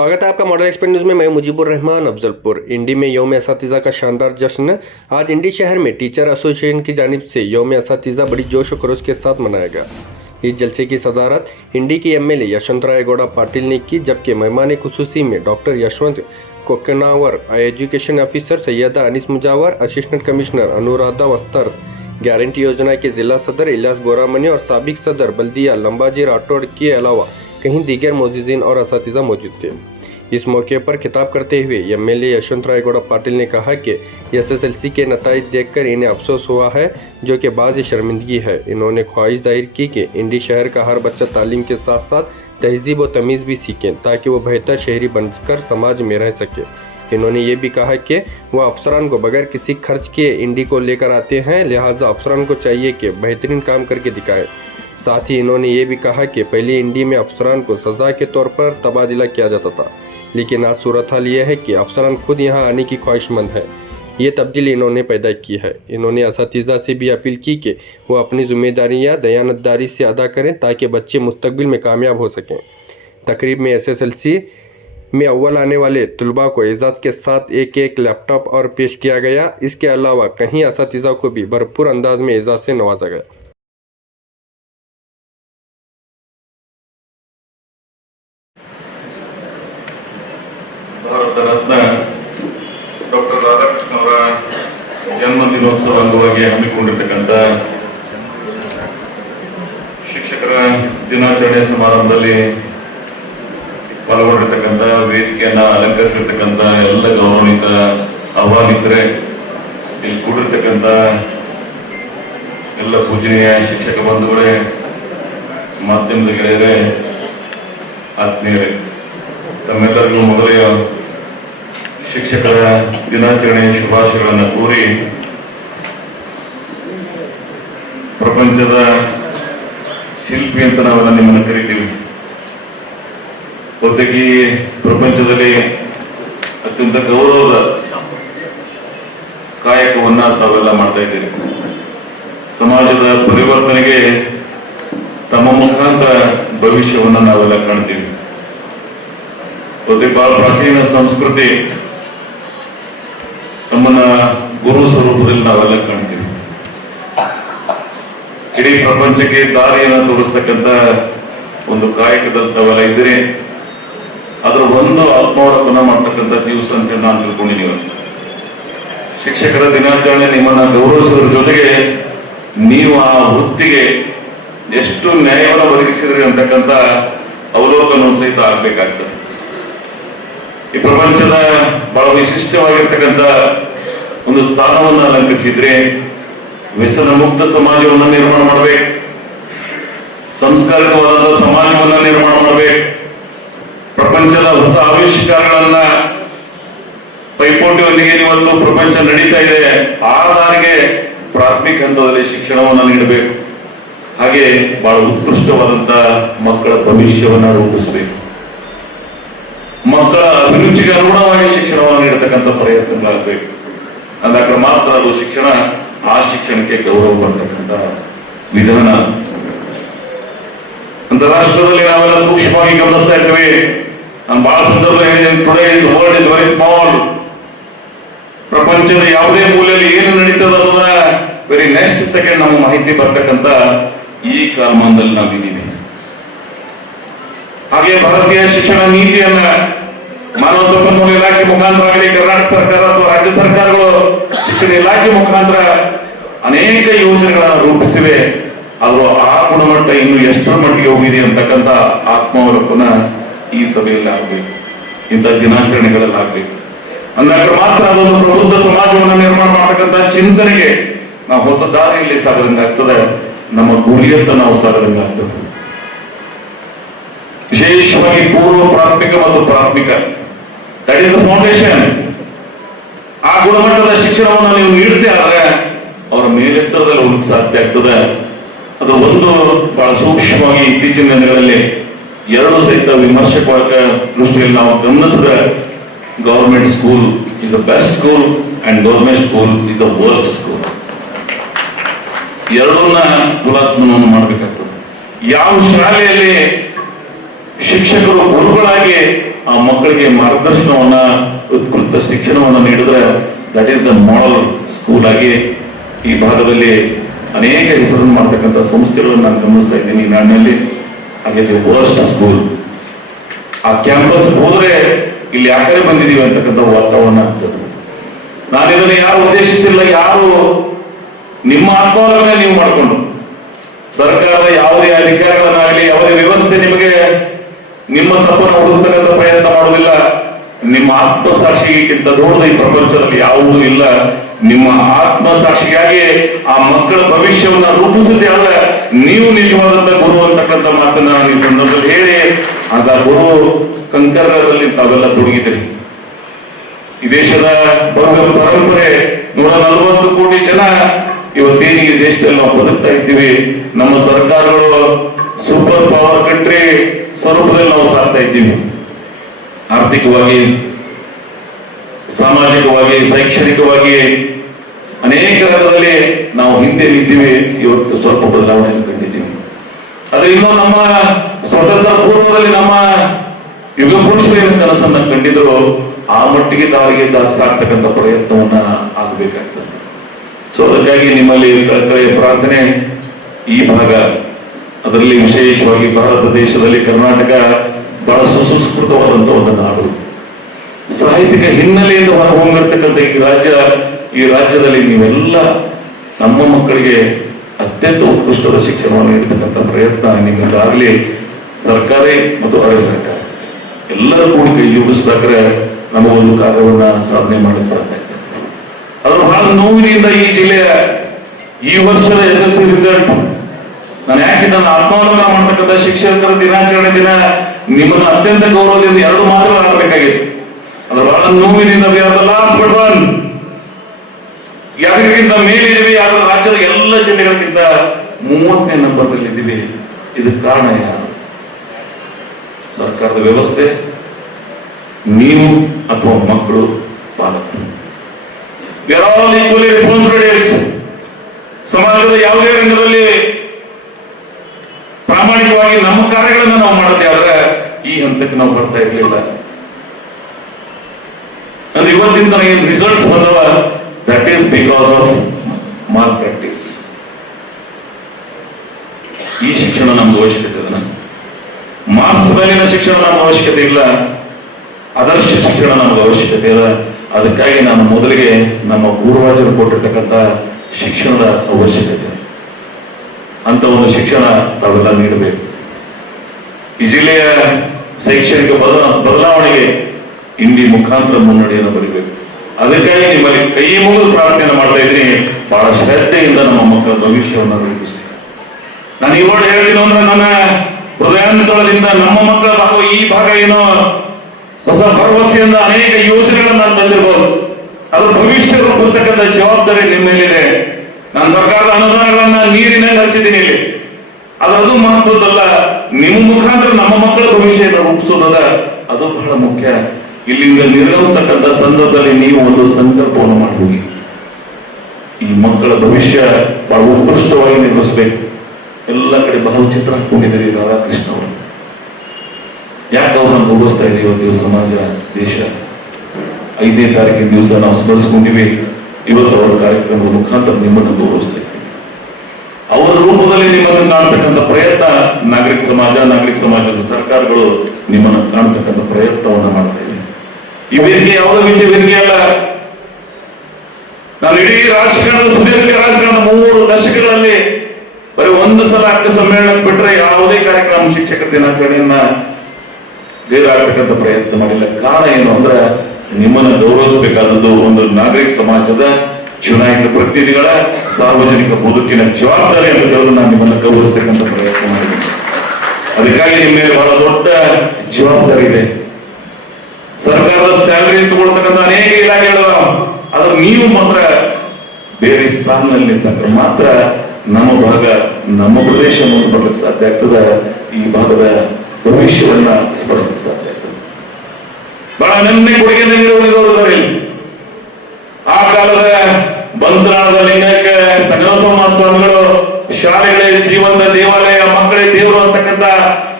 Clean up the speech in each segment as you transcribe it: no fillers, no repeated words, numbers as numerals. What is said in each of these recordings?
स्वागत है आपका मॉडल एक्सपर्ट न्यूज़ में। मैं मुजीबुर रहमान अफजलपुर। इंडी में यौम असातिज़ा का शानदार जश्न आज इंडी शहर में टीचर एसोसिएशन की जानिब से यौम असातिज़ा बड़ी जोश व खरोश के साथ मनाया गया। इस जलसे की सदारत इंडी के एमएलए यशवंतराय गौड़ा पाटिल ने की, जबकि मेहमान खुसूसी में doctor Yashwant Kokanavar, education officer Syeda Anees Mujawar, assistant commissioner Anuradha Vastar, guarantee योजना के जिला सदर इलियास बोरामनी और साबिक सदर बल्दिया लंबाजी राठौड़ के अलावा कहीं दीगर मोजिज़ीन और असातिज़ा मौजूद थे। इस मौके पर खिताब करते हुए एमएलए यशवंतराय गौड़ा पाटिल ने कहा कि एसएसएलसी के नताइज देखकर इन्हें अफसोस हुआ है, जो कि बाज़ शर्मिंदगी है। इन्होंने ख्वाहिश जाहिर की कि इंडी शहर का हर बच्चा तालीम के साथ साथ तहजीब व तमीज़ भी सीखें, ताकि वो बेहतर शहरी बनकर समाज में रह सके। इन्होंने ये भी कहा कि वह अफसरान को बगैर किसी खर्च के इंडी को लेकर आते हैं, लिहाजा अफसरान को चाहिए कि बेहतरीन काम करके दिखाएं। साथ ही इन्होंने ये भी कहा कि पहले इंडी में अफसरान को सज़ा के तौर पर तबादला किया जाता था, लेकिन आज सूरत हाल यह है कि अफसरान खुद यहाँ आने की ख्वाहिशमंद है। ये तब्दीली इन्होंने पैदा की है। इन्होंने असातिज़ा से भी अपील की कि वो अपनी जिम्मेदारियाँ दयानतदारी से अदा करें, ताकि बच्चे मुस्तकबिल में कामयाब हो सकें। तकरीब में एसएसएलसी में अव्वल आने वाले तलबा को एजाज़ के साथ एक लैपटॉप और पेश किया गया। इसके अलावा कहीं असातिज़ा को भी भरपूर अंदाज में एजाज़ से नवाजा गया। ಭಾರತ ರತ್ನ ಡಾಕ್ಟರ್ ರಾಧಾಕೃಷ್ಣ ಅವರ ಜನ್ಮ ದಿನೋತ್ಸವ ಅಂಗವಾಗಿ ಹಮ್ಮಿಕೊಂಡಿರ್ತಕ್ಕಂಥ ಶಿಕ್ಷಕರ ದಿನಾಚರಣೆ ಸಮಾರಂಭದಲ್ಲಿ ಪಾಲ್ಗೊಂಡಿರ್ತಕ್ಕಂಥ ವೇದಿಕೆಯನ್ನ ಅಲಂಕರಿಸಿರ್ತಕ್ಕಂಥ ಎಲ್ಲ ಗೌರವಾನ್ವಿತ ಆಹ್ವಾನಿತರೆ, ಇಲ್ಲಿ ಕೂಡಿರ್ತಕ್ಕಂಥ ಎಲ್ಲ ಪೂಜನೀಯ ಶಿಕ್ಷಕ ಬಂಧುಗಳೇ, ಮಾಧ್ಯಮದ ಗೆಳೆಯರೇ, ಆತ್ಮೀಯರೇ, ತಮ್ಮೆಲ್ಲರಿಗೂ ಮೊದಲೇ ಶಿಕ್ಷಕರ ದಿನಾಚರಣೆ ಶುಭಾಶಯಗಳನ್ನು ಕೋರಿ, ಪ್ರಪಂಚದ ಶಿಲ್ಪಿ ಅಂತ ನಾವೆಲ್ಲ ನಿಮ್ಮನ್ನು ಕರಿತೀವಿ. ಜೊತೆಗೆ ಪ್ರಪಂಚದಲ್ಲಿ ಅತ್ಯಂತ ಗೌರವದ ಕಾಯಕವನ್ನ ತಾವೆಲ್ಲ ಮಾಡ್ತಾ ಇದ್ದೀರಿ. ಸಮಾಜದ ಪರಿವರ್ತನೆಗೆ ತಮ್ಮ ಮುಖಾಂತರ ಭವಿಷ್ಯವನ್ನ ನಾವೆಲ್ಲ ಕಾಣ್ತೀವಿ. ಜೊತೆಗೆ ಬಹಳ ಪ್ರಾಚೀನ ಸಂಸ್ಕೃತಿ ನಮ್ಮನ್ನ ಗುರು ಸ್ವರೂಪದಲ್ಲಿ ನಾವೆಲ್ಲ ಕಾಣ್ತೀವಿ. ಇಡೀ ಪ್ರಪಂಚಕ್ಕೆ ದಾರಿಯನ್ನು ತೋರಿಸ್ತಕ್ಕಂಥ ಒಂದು ಕಾಯಕದಲ್ಲಿ ತಾವೆಲ್ಲ ಇದ್ದೀರಿ. ಅದರ ಒಂದು ಆತ್ಮಾವಲೋಕನ ಮಾಡ್ತಕ್ಕಂಥ ದಿವಸ ಅಂತ ನಾನು ತಿಳ್ಕೊಂಡಿದ್ದೀವಿ. ಶಿಕ್ಷಕರ ದಿನಾಚರಣೆ ನಿಮ್ಮನ್ನ ಗೌರವಿಸೋದ್ರ ಜೊತೆಗೆ ನೀವು ಆ ವೃತ್ತಿಗೆ ಎಷ್ಟು ನ್ಯಾಯವನ್ನು ಒದಗಿಸಿದ್ರಿ ಅಂತಕ್ಕಂಥ ಅವಲೋಕನ ಸಹಿತ ಆಗ್ಬೇಕಾಗ್ತದೆ. ಈ ಪ್ರಪಂಚದ ಬಹಳ ವಿಶಿಷ್ಟವಾಗಿರ್ತಕ್ಕಂಥ ಒಂದು ಸ್ಥಾನವನ್ನು ಅಲಂಕರಿಸಿದ್ರೆ, ವ್ಯಸನ ಮುಕ್ತ ಸಮಾಜವನ್ನು ನಿರ್ಮಾಣ ಮಾಡಬೇಕು, ಸಂಸ್ಕಾರಿತವಾದ ಸಮಾಜವನ್ನು ನಿರ್ಮಾಣ ಮಾಡಬೇಕು, ಪ್ರಪಂಚದ ಹೊಸ ಆವಿಷ್ಕಾರಗಳನ್ನ ಪೈಪೋಟಿಯೊಂದಿಗೆ ಇವತ್ತು ಪ್ರಪಂಚ ನಡೀತಾ ಇದೆ. ಆ ದಾರಿಗೆ ಪ್ರಾಥಮಿಕ ಹಂತದಲ್ಲಿ ಶಿಕ್ಷಣವನ್ನು ನೀಡಬೇಕು. ಹಾಗೆ ಬಹಳ ಉತ್ಕೃಷ್ಟವಾದಂತ ಮಕ್ಕಳ ಭವಿಷ್ಯವನ್ನ ರೂಪಿಸಬೇಕು. ಮಕ್ಕಳ ಅಭಿರುಚಿಗೆ ಅನುಗುಣವಾಗಿ ಶಿಕ್ಷಣವನ್ನು ನೀಡತಕ್ಕಂಥ ಪ್ರಯತ್ನಗಳಾಗಬೇಕು. ಅಂದಾಗ ಮಾತ್ರ ಅದು ಶಿಕ್ಷಣ, ಆ ಶಿಕ್ಷಣಕ್ಕೆ ಗೌರವ ಬರ್ತಕ್ಕಂಥ ವಿಧಾನ. ಅಂತಾರಾಷ್ಟ್ರದಲ್ಲಿ ನಾವೆಲ್ಲ ಸೂಕ್ಷ್ಮವಾಗಿ ಗಮನಿಸ್ತಾ ಇರ್ತೇವೆ. ನಾನು ಬಹಳ ಸಂದರ್ಭದಲ್ಲಿ ಹೇಳಿದ್ದೇನೆ, today is world is very small. ಪ್ರಪಂಚದ ಯಾವುದೇ ಮೂಲೆಯಲ್ಲಿ ಏನು ನಡೀತದ ಅನ್ನೋದನ್ನ ವೆರಿ ನೆಕ್ಸ್ಟ್ ಸೆಕೆಂಡ್ ನಮ್ಮ ಮಾಹಿತಿ ಬರ್ತಕ್ಕಂಥ ಈ ಕಾಲಮಾನದಲ್ಲಿ ನಾವಿದ್ದೀವಿ. ಹಾಗೆ ಭಾರತೀಯ ಶಿಕ್ಷಣ ನೀತಿಯನ್ನ ಮಾನವ ಸಂಪನ್ಮೂಲ ಇಲಾಖೆ ಮುಖಾಂತರ ಆಗಲಿ, ಕರ್ನಾಟಕ ಸರ್ಕಾರ ಅಥವಾ ರಾಜ್ಯ ಸರ್ಕಾರಗಳು ಶಿಕ್ಷಣ ಇಲಾಖೆ ಮುಖಾಂತರ ಅನೇಕ ಯೋಜನೆಗಳನ್ನು ರೂಪಿಸಿವೆ. ಆದರೂ ಆ ಗುಣಮಟ್ಟ ಇನ್ನು ಎಷ್ಟರ ಮಟ್ಟಿಗೆ ಹೋಗಿದೆ ಅಂತಕ್ಕಂಥ ಆತ್ಮಾವಲೋಕನ ಈ ಸಭೆಯಲ್ಲಿ ಆಗಬೇಕು, ಇಂಥ ದಿನಾಚರಣೆಗಳಲ್ಲಿ ಆಗಬೇಕು. ಅಂದಾಗ ಮಾತ್ರ ಅದೊಂದು ಪ್ರಬುದ್ಧ ಸಮಾಜವನ್ನು ನಿರ್ಮಾಣ ಮಾಡತಕ್ಕಂಥ ಚಿಂತನೆಗೆ ನಾವು ಹೊಸ ದಾರಿಯಲ್ಲಿ ಸಾಗದಂಗಾಗ್ತದೆ, ನಮ್ಮ ಗುರಿಯತ್ತ ನಾವು ಸಾಗದಂಗಾಗ್ತದೆ. ವಿಶೇಷವಾಗಿ ಪೂರ್ವ ಪ್ರಾಥಮಿಕ ಮತ್ತು ಪ್ರಾಥಮಿಕ, ದಟ್ ಇಸ್ ದ ಫೌಂಡೇಶನ್. ಆ ಗುಣಮಟ್ಟದ ಶಿಕ್ಷಣವನ್ನು ನೀವು ನೀಡದೆ ಆದ್ರೆ ಅವರ ಮೇಲೆತ್ತರದಲ್ಲಿ ಹೋಗಕ್ಕೆ ಸಾಧ್ಯ ಆಗ್ತದೆ. ಅದು ಒಂದು ಬಹಳ ಸೂಕ್ಷ್ಮವಾಗಿ ಇತ್ತೀಚಿನ ದಿನಗಳಲ್ಲಿ ಎರಡು ಸಹಿತ ವಿಮರ್ಶಕ ದೃಷ್ಟಿಯಲ್ಲಿ ನಾವು ಗಮನಿಸಿದ್ರೆ, government school is the best school and government school is the worst school. ಎರಡನ್ನ ತುಲಾತ್ಮನವನ್ನು ಮಾಡಬೇಕಾಗ್ತದೆ. ಯಾವ ಶಾಲೆಯಲ್ಲಿ ಶಿಕ್ಷಕರು ಗುರುಗಳಾಗಿ ಆ ಮಕ್ಕಳಿಗೆ ಮಾರ್ಗದರ್ಶನವನ್ನ, ಉತ್ಕೃಷ್ಟ ಶಿಕ್ಷಣವನ್ನ ನೀಡಿದ್ರೆ that is the model school ಆಗಿ ಈ ಭಾಗದಲ್ಲಿ ಅನೇಕ ಹೆಸರನ್ನು ಮಾಡ್ತಕ್ಕಂಥ ಸಂಸ್ಥೆಗಳನ್ನು ನಾನು ಗಮನಿಸ್ತಾ ಇದ್ದೀನಿ ಈ ನಾಡಿನಲ್ಲಿ. ಹಾಗೆ ವರ್ಸ್ಟ್ ಸ್ಕೂಲ್, ಆ ಕ್ಯಾಂಪಸ್ ಹೋದ್ರೆ ಇಲ್ಲಿ ಯಾಕರೆ ಬಂದಿದೀವಿ ಅಂತಕ್ಕಂಥ ವಾತಾವರಣ ಆಗ್ತದೆ. ನಾನು ಇದನ್ನು ಯಾರು ಉದ್ದೇಶಿಸಿಲ್ಲ, ಯಾರು ನಿಮ್ಮ ಆತ್ಮಾವಲೋಕನೆ ನೀವು ಮಾಡಿಕೊಂಡು ಸರ್ಕಾರದ ಯಾವುದೇ ಅಧಿಕಾರಿಗಳನ್ನಾಗಲಿ ಯಾವುದೇ ವ್ಯವಸ್ಥೆ ನಿಮಗೆ ನಿಮ್ಮ ತಪ್ಪನ್ನು ಹುಡುಕತಕ್ಕಂಥ ಪ್ರಯತ್ನ ಮಾಡುವುದಿಲ್ಲ. ನಿಮ್ಮ ಆತ್ಮಸಾಕ್ಷಿಗಿಂತ ದೊಡ್ಡದು ಈ ಪ್ರಪಂಚದಲ್ಲಿ ಯಾವುದೂ ಇಲ್ಲ. ನಿಮ್ಮ ಆತ್ಮಸಾಕ್ಷಿಯಾಗಿ ಆ ಮಕ್ಕಳ ಭವಿಷ್ಯವನ್ನ ರೂಪಿಸದೆ ಅಲ್ಲ, ನೀವು ನಿಜವಾದಂತ ಗುರು ಅಂತಕ್ಕಂಥ ಮಾತನ್ನ ನಾನು ಈ ಸಂದರ್ಭದಲ್ಲಿ ಹೇಳಿ, ಆಗ ಗುರು ಕಂಕರರಲ್ಲಿ ತಾವೆಲ್ಲ ತೊಡಗಿದ್ದೀರಿ. ಈ ದೇಶದ ಭವ್ಯ ಪರಂಪರೆ 140 ಕೋಟಿ ಜನ ಇವತ್ತೇನು ಈ ದೇಶದಲ್ಲಿ ನಾವು ಬದುಕ್ತಾ ಇದ್ದೀವಿ. ನಮ್ಮ ಸರ್ಕಾರಗಳು ಸೂಪರ್ ಪವರ್ ಕಂಟ್ರಿ ಸ್ವರೂಪದಲ್ಲಿ ನಾವು ಸಾಕ್ತಾ ಇದ್ದೀವಿ. ಆರ್ಥಿಕವಾಗಿ, ಸಾಮಾಜಿಕವಾಗಿ, ಶೈಕ್ಷಣಿಕವಾಗಿ ಅನೇಕ ರಂಗದಲ್ಲಿ ನಾವು ಹಿಂದೆ ನಿಂತೀವಿ. ಇವತ್ತು ಸ್ವಲ್ಪ ಬದಲಾವಣೆಯನ್ನು ಕಂಡಿದ್ದೀವಿ. ಆದ್ರೆ ಇನ್ನೂ ನಮ್ಮ ಸ್ವತಂತ್ರ ಪೂರ್ವದಲ್ಲಿ ನಮ್ಮ ಯುಗ ಪುರುಷರು ಕನಸನ್ನ ಕಂಡಿದ್ರು ಆ ಮಟ್ಟಿಗೆ ದಾರಿಗೆ ಸಾಕ್ತಕ್ಕಂಥ ಪ್ರಯತ್ನವನ್ನ ಆಗಬೇಕಾಗ್ತದೆ. ಸೊ ಅದಕ್ಕಾಗಿ ನಿಮ್ಮಲ್ಲಿ ಕಳಕಳಿಯ ಪ್ರಾರ್ಥನೆ, ಈ ಭಾಗ ಅದರಲ್ಲಿ ವಿಶೇಷವಾಗಿ ಭಾರತ ದೇಶದಲ್ಲಿ ಕರ್ನಾಟಕ ಬಹಳ ಸುಸಂಸ್ಕೃತವಾದಂತಹ ಒಂದು ನಾಡು, ಸಾಹಿತ್ಯಿಕ ಹಿನ್ನೆಲೆಯಿಂದ ಹೊರಹೊಮ್ಮಿರ್ತಕ್ಕಂಥ ಈ ರಾಜ್ಯದಲ್ಲಿ ನೀವೆಲ್ಲ ನಮ್ಮ ಮಕ್ಕಳಿಗೆ ಅತ್ಯಂತ ಉತ್ಕೃಷ್ಟವಾದ ಶಿಕ್ಷಣವನ್ನು ನೀಡತಕ್ಕಂಥ ಪ್ರಯತ್ನ ನಿಮ್ಮಿಂದ ಆಗಲಿ. ಸರ್ಕಾರಿ ಮತ್ತು ಅರೆ ಸರ್ಕಾರ ಎಲ್ಲರೂ ಕೂಡಿ ಕೈ ಜೋಡಿಸಿದ್ರೆ ನಮಗೊಂದು ಕಾರ್ಯವನ್ನ ಸಾಧನೆ ಮಾಡಲಿಕ್ಕೆ ಸಾಧ್ಯ ಆಗ್ತದೆ. ಅದ್ರ ಬಹಳ ನೋವಿನಿಂದ ಈ ಜಿಲ್ಲೆಯ ಈ ವರ್ಷದ SSLC ರಿಸಲ್ಟ್ ನಾನು ಯಾಕೆ ನನ್ನ ಆತ್ಮಾವಲೋಕನ ಮಾಡ್ತಕ್ಕಂಥ ಶಿಕ್ಷಕರ ದಿನಾಚರಣೆ ದಿನ ನಿಮ್ಮನ್ನು ಅತ್ಯಂತ ಗೌರವದಿಂದ 2 ಮಾತುಗಳು ಆಡಬೇಕಾಗಿತ್ತು. ಅದ್ರ ಬಹಳ ನೋವಿನಿಂದ ಲಾಸ್ಟ್ ಬಟ್ ಒನ್, ಯಾರಿಗಿಂತ ಮೇಲಿದ್ದೀವಿ, ಯಾರ ರಾಜ್ಯದ ಎಲ್ಲ ಜಿಲ್ಲೆಗಳಿಗಿಂತ 30ನೇ ನಂಬರ್ನಲ್ಲಿ ಇದ್ದೀವಿ. ಇದಕ್ಕೆ ಕಾರಣ ಯಾರು? ಸರ್ಕಾರದ ವ್ಯವಸ್ಥೆ, ನೀವು ಅಥವಾ ಮಕ್ಕಳು, ಪಾಲಕರು. We are all equally responsibilities. ಸಮಾಜದ ಯಾವುದೇ ರಂಗದಲ್ಲಿ ಪ್ರಾಮಾಣಿಕವಾಗಿ ನಮ್ಮ ಕಾರ್ಯಗಳನ್ನು ನಾವು ಮಾಡದೆ ಆದ್ರೆ ಈ ಹಂತಕ್ಕೆ ನಾವು ಬರ್ತಾ ಇರಲಿಲ್ಲ. ಅಂದ್ರೆ ಇವತ್ತಿಂದ ಏನು ರಿಸಲ್ಟ್ಸ್ ಬಂದವ, that is because of mall practice. ಈ ಶಿಕ್ಷಣ ನಮ್ಗೆ ಅವಶ್ಯಕತೆ ಇದೆ. ಮಾರ್ಕ್ಸ್ ಮೇಲಿನ ಶಿಕ್ಷಣ ನಮ್ಗೆ ಅವಶ್ಯಕತೆ ಇಲ್ಲ, ಆದರ್ಶ ಶಿಕ್ಷಣ ನಮ್ಗೆ ಅವಶ್ಯಕತೆ ಇಲ್ಲ. ಅದಕ್ಕಾಗಿ ನಾನು ಮೊದಲಿಗೆ ನಮ್ಮ ಪೂರ್ವಜರು ಕೊಟ್ಟಿರ್ತಕ್ಕಂಥ ಶಿಕ್ಷಣದ ಅವಶ್ಯಕತೆ ಅಂತ ಒಂದು ಶಿಕ್ಷಣ ತಾವೆಲ್ಲ ನೀಡಬೇಕು. ಈ ಜಿಲ್ಲೆಯ ಶೈಕ್ಷಣಿಕ ಬದಲಾವಣೆಗೆ ಇಂಡಿ ಮುಖಾಂತರ ಮುನ್ನಡೆಯನ್ನು ಬರೀಬೇಕು. ಅದಕ್ಕಾಗಿ ನಿಮ್ಮಲ್ಲಿ ಕೈ ಮುಗಿದು ಪ್ರಾರ್ಥನೆ ಮಾಡ್ತಾ ಇದ್ದೀನಿ, ಬಹಳ ಶ್ರದ್ಧೆಯಿಂದ ನಮ್ಮ ಮಕ್ಕಳ ಭವಿಷ್ಯವನ್ನು ರೂಪಿಸಿ. ನಾನು ಇವಾಗ ಹೇಳಿದೀನಿ ಅಂದ್ರೆ ನನ್ನ ಹೃದಯಾಂತರದಿಂದ ನಮ್ಮ ಮಕ್ಕಳ ಭಾಗ, ಈ ಭಾಗ ಏನೋ ಹೊಸ ಭರವಸೆಯಿಂದ ಅನೇಕ ಯೋಜನೆಗಳನ್ನು ನಾನು ತಂದಿರಬಹುದು. ಅದ್ರ ಭವಿಷ್ಯ ರೂಪಿಸ್ತಕ್ಕಂಥ ಜವಾಬ್ದಾರಿ ನಿಮ್ಮ ಮೇಲಿದೆ. ನಾನು ಸರ್ಕಾರದ ಅನುದಾನಗಳನ್ನ ನೀರಿನ ಹರಿಸಿದ್ದೀನಿ ಇಲ್ಲಿ, ಅದು ಮಹತ್ವದಲ್ಲ. ನಿಮ್ಮ ಮುಖಾಂತರ ನಮ್ಮ ಮಕ್ಕಳ ಭವಿಷ್ಯವನ್ನು ರೂಪಿಸೋದದ, ಅದು ಬಹಳ ಮುಖ್ಯ. ಇಲ್ಲಿಂದ ನಿರ್ಗಮಿಸ್ತಕ್ಕಂಥ ಸಂದರ್ಭದಲ್ಲಿ ನೀವು ಒಂದು ಸಂಕಲ್ಪವನ್ನು ಮಾಡಿ ಹೋಗಿ, ಈ ಮಕ್ಕಳ ಭವಿಷ್ಯ ಬಹಳ ಉತ್ಕೃಷ್ಟವಾಗಿ ನಿರ್ಮಿಸಬೇಕು. ಎಲ್ಲ ಕಡೆ ಭಾವಚಿತ್ರ ಹಾಕೊಂಡಿದ್ದೀರಿ ರಾಧಾಕೃಷ್ಣ ಅವರು. ಯಾಕೆ ಅವ್ರನ್ನ ಗೌರವಿಸ್ತಾ ಇದೀವಿ? ಇವತ್ತು ಸಮಾಜ, ದೇಶ 5ನೇ ತಾರೀಕಿನ ದಿವಸ ನಾವು ಸ್ಮರಿಸ್ಕೊಂಡಿವಿ. ಇವತ್ತು ಅವರ ಕಾರ್ಯಕ್ರಮದ ಮುಖಾಂತರ ನಿಮ್ಮನ್ನು ಗೌರವಿಸ್ತಾ ಇದ್ದೀವಿ. ಅವರ ರೂಪದಲ್ಲಿ ನಿಮ್ಮನ್ನು ಕಾಣತಕ್ಕಂಥ ಪ್ರಯತ್ನ ನಾಗರಿಕ ಸಮಾಜದ ಸರ್ಕಾರಗಳು ನಿಮ್ಮನ್ನು ಕಾಣತಕ್ಕಂಥ ಪ್ರಯತ್ನವನ್ನು ಮಾಡ್ತಾ ಇದ್ದೀವಿ. ಈ ವೇದಿಕೆ ಯಾವುದೋ ವಿಜಯ ವೇದಿಕೆ ಅಲ್ಲ. ನಾನು ಇಡೀ ರಾಜಕಾರಣದ ಸುದೀರ್ಘ ರಾಜಕಾರಣದ 3 ದಶಕಗಳಲ್ಲಿ ಬರೀ ಒಂದು ಸಲ ಅಕ್ಕ ಸಮ್ಮೇಳನ ಬಿಟ್ರೆ ಯಾವುದೇ ಕಾರ್ಯಕ್ರಮ ಶಿಕ್ಷಕರ ದಿನಾಚರಣೆಯನ್ನ ಬೇರಾಗತಕ್ಕಂಥ ಪ್ರಯತ್ನ ಮಾಡಿಲ್ಲ. ಕಾರಣ ಏನು ಅಂದ್ರೆ ನಿಮ್ಮನ್ನು ಗೌರವಿಸಬೇಕಾದದ್ದು ಒಂದು ನಾಗರಿಕ ಸಮಾಜದ ಚುನಾಯಿತ ಪ್ರತಿನಿಧಿಗಳ ಸಾರ್ವಜನಿಕ ಬದುಕಿನ ಜವಾಬ್ದಾರಿ ಅಂತ ಹೇಳೋದು ನಾನು ನಿಮ್ಮನ್ನು ಗೌರವಿಸ್ತಕ್ಕಂಥ ಪ್ರಯತ್ನ ಮಾಡಿದ್ದೀನಿ. ಅದಕ್ಕಾಗಿ ನಿಮ್ಮ ಮೇಲೆ ಬಹಳ ದೊಡ್ಡ ಜವಾಬ್ದಾರಿ ಇದೆ. ಸರ್ಕಾರದ ಸ್ಯಾಲರಿ ತಗೊಳ್ತಕ್ಕಂಥ ಅನೇಕ ಇಲಾಖೆಗಳು, ಆದ್ರೆ ನೀವು ಮಾತ್ರ ಬೇರೆ ಸ್ಥಾನದಲ್ಲಿ ನಿಂತಂದ್ರೆ ಮಾತ್ರ ನಮ್ಮ ಭಾಗ, ನಮ್ಮ ಪ್ರದೇಶ ಮುಂದೆ ಬರ್ಲಿಕ್ಕೆ ಸಾಧ್ಯ ಆಗ್ತದೆ. ಈ ಭಾಗದ ಭವಿಷ್ಯವನ್ನ ಸ್ಪರ್ಶಿಸಲಿಕ್ಕೆ ಸಾಧ್ಯ ಆಗ್ತದೆ. ಬಹಳ ನೆನ್ನೆ ಕೊಡುಗೆ ನೀಡುವುದವರು ಆ ಕಾಲದ ಬಂಧನಾಳದ ಲಿಂಗೈಕ ಸಂಗಮಸ್ವಾಮಿಗಳು ಶಾಲೆಗಳೇ ಜೀವನದ ದೇವಾಲಯ, ಮಕ್ಕಳೇ ದೇವರು ಅಂತಕ್ಕಂಥ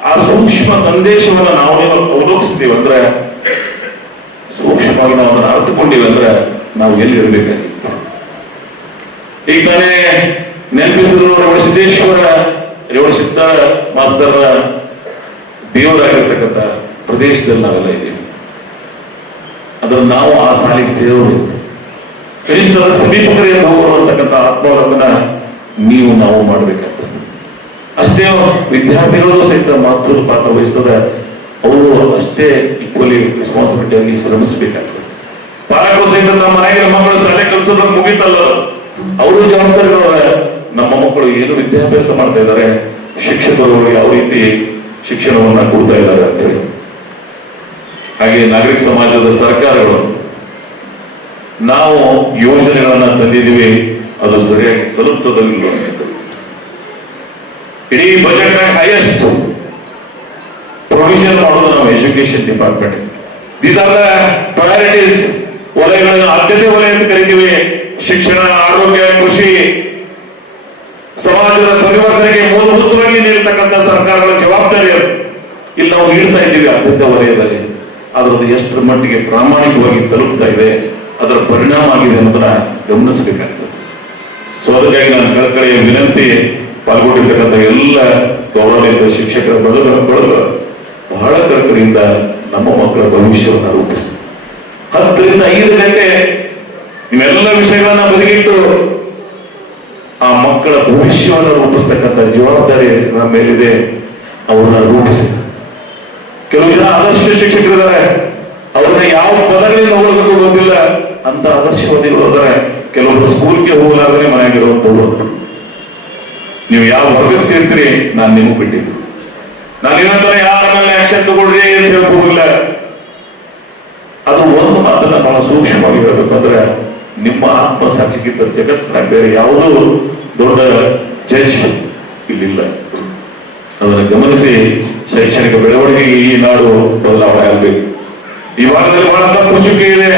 ಆ ಸೂಕ್ಷ್ಮ ಸೂಕ್ಷ್ಮ ಸಂದೇಶವನ್ನು ನಾವು ಅವಲೋಕಿಸ್ತೀವಿ ಅಂದ್ರೆ, ಸೂಕ್ಷ್ಮವಾಗಿ ನಾವು ಅದನ್ನು ಅರ್ಥಕೊಂಡಿವಿ ಅಂದ್ರೆ ನಾವು ಎಲ್ಲಿರ್ಬೇಕಾಗಿತ್ತು. ಈಗ ತಾನೇ ನೆನಪಿಸಿದ್ರು ರೇವಣಸಿದ್ದೇಶ್ವರ ರೇವಣಸಿದ್ದ ಮಾಸ್ತರ ದೇವರಾಗಿರ್ತಕ್ಕಂಥ ಪ್ರದೇಶದಲ್ಲಿ ನಾವೆಲ್ಲ ಇದ್ದೀವಿ. ಅದ್ರ ನಾವು ಆ ಸಾಲಿಗೆ ಸೇರೋದು ಕನಿಷ್ಠ ಸಮೀಪಕರಿಂದ ಹೋಗುವಂತಕ್ಕಂಥ ಆತ್ಮಾವಲಂಬನ ನೀವು ನಾವು ಮಾಡ್ಬೇಕಾಗ್ತದೆ. ಅಷ್ಟೇ ವಿದ್ಯಾರ್ಥಿಗಳು ಸಹಿತ ಮಾತೃ ಪಾತ್ರ ವಹಿಸ್ತದೆ, ಅವರು ಅಷ್ಟೇ ಈಕ್ವಲಿ ರೆಸ್ಪಾನ್ಸಿಬಿಲಿಟಿಯಾಗಿ ಶ್ರಮಿಸಬೇಕಾಗ್ತದೆ. ಪಾಲಕರು ಸಹಿತ ನಮ್ಮ ಮನೆಗೆ ಮಕ್ಕಳು ಶಾಲೆ ಕಲಿಸೋದಕ್ಕೆ ಮುಗಿತಲ್ಲ, ಅವರು ಜವಾಬ್ದಾರಿಗಳವ. ನಮ್ಮ ಮಕ್ಕಳು ಏನು ವಿದ್ಯಾಭ್ಯಾಸ ಮಾಡ್ತಾ ಇದ್ದಾರೆ, ಶಿಕ್ಷಕರು ಯಾವ ರೀತಿ ಶಿಕ್ಷಣವನ್ನ ಕೊಡ್ತಾ ಇದ್ದಾರೆ ಅಂತೇಳಿ. ಹಾಗೆ ನಾಗರಿಕ ಸಮಾಜದ ಸರ್ಕಾರಗಳು ನಾವು ಯೋಜನೆಗಳನ್ನ ತಂದಿದ್ದೀವಿ, ಅದು ಸರಿಯಾಗಿ ತಲುಪ್ತದಿಲ್ಲ ಅಂತ. ಇಡೀ ಬಜೆಟ್ ಹೈಯೆಸ್ಟ್ ಪ್ರೊವಿಷನ್ ಮಾಡೋದು ನಾವು education department. These are the priorities, ವಲಯಗಳನ್ನು ಆದ್ಯತೆ ವಲಯ ಅಂತ ಕರಿತೀವಿ. ಶಿಕ್ಷಣ, ಆರೋಗ್ಯ, ಕೃಷಿ, ಸಮಾಜದ ಪರಿವರ್ತನೆಗೆ ಮೂಲಭೂತವಾಗಿ ನೀಡತಕ್ಕಂಥ ಸರ್ಕಾರಗಳ ಜವಾಬ್ದಾರಿ ಅದು. ಇಲ್ಲಿ ನಾವು ನೀಡ್ತಾ ಇದ್ದೀವಿ ಆದ್ಯತೆ ವಲಯದಲ್ಲಿ, ಅದರದ್ದು ಎಷ್ಟರ ಮಟ್ಟಿಗೆ ಪ್ರಾಮಾಣಿಕವಾಗಿ ತಲುಪ್ತಾ ಇದೆ, ಅದರ ಪರಿಣಾಮ ಆಗಿದೆ ಅನ್ನೋದನ್ನ ಗಮನಿಸಬೇಕಾಗ್ತದೆ. ಸೊ ಅದಕ್ಕಾಗಿ ನಾನು ಕಳಕಳಿಯ ವಿನಂತಿ, ಪಾಲ್ಗೊಂಡಿರ್ತಕ್ಕಂಥ ಎಲ್ಲ ಗೌರವಾನ್ವಿತ ಶಿಕ್ಷಕರ ಬಳಗ ಬಹಳ ಕಳಕಳಿಯಿಂದ ನಮ್ಮ ಮಕ್ಕಳ ಭವಿಷ್ಯವನ್ನು ರೂಪಿಸಿ 10 ರಿಂದ 5 ಗಂಟೆ ಇವೆಲ್ಲ ವಿಷಯಗಳನ್ನ ಬದಿಗಿಟ್ಟು ಆ ಮಕ್ಕಳ ಭವಿಷ್ಯವನ್ನು ರೂಪಿಸ್ತಕ್ಕಂಥ ಜವಾಬ್ದಾರಿ ನಮ್ಮ ಮೇಲಿದೆ. ಅವ್ರನ್ನ ರೂಪಿಸಿ. ಕೆಲವು ಜನ ಆದರ್ಶ ಶಿಕ್ಷಕರಿದ್ದಾರೆ, ಅವ್ರನ್ನ ಯಾವ ಪದಗಳಿಂದ ಹೋಗಬೇಕು ಗೊತ್ತಿಲ್ಲ ಅಂತ ಆದರ್ಶವಾದಿಗಳು ಇದ್ದಾರೆ. ಕೆಲವರು ಸ್ಕೂಲ್ಗೆ ಹೋಗಲಾರದೆ ಮನೆಯಾಗಿರುವಂತವ್ರು. ನೀವು ಯಾವ ವರ್ಗಕ್ಕೆ ಸೇರ್ತೀರಿ ನಾನು ನಿಮಗೆ ಬಿಟ್ಟಿದ್ದು. ನಾನು ಏನಂತಾನೆ ಯಾರ ಮೇಲೆ ಆಕ್ಷನ್ ತಗೊಳ್ರಿ ಅಂತ ಹೇಳಕ್ ಹೋಗಿಲ್ಲ. ಅದು ಒಂದು ಮಾತನ್ನ ಬಹಳ ಸೂಕ್ಷ್ಮವಾಗಿ ಹೇಳ್ಬೇಕಂದ್ರೆ, ನಿಮ್ಮ ಆತ್ಮಸಾಕ್ಷಿಗಿಂತ ಜಗತ್ತಿನ ಬೇರೆ ಯಾವುದೋ ದೊಡ್ಡ ಜಡ್ಜ್ ಇಲ್ಲಿಲ್ಲ. ಅದನ್ನು ಗಮನಿಸಿ ಶೈಕ್ಷಣಿಕ ಬೆಳವಣಿಗೆಗೆ ಈ ನಾಡು ಬದಲಾವಣೆ ಆಗಬೇಕು. ಈ ಭಾಗದಲ್ಲಿ ಬಹಳ ತಪ್ಪು ಚುಕ್ಕೆ ಇದೆ.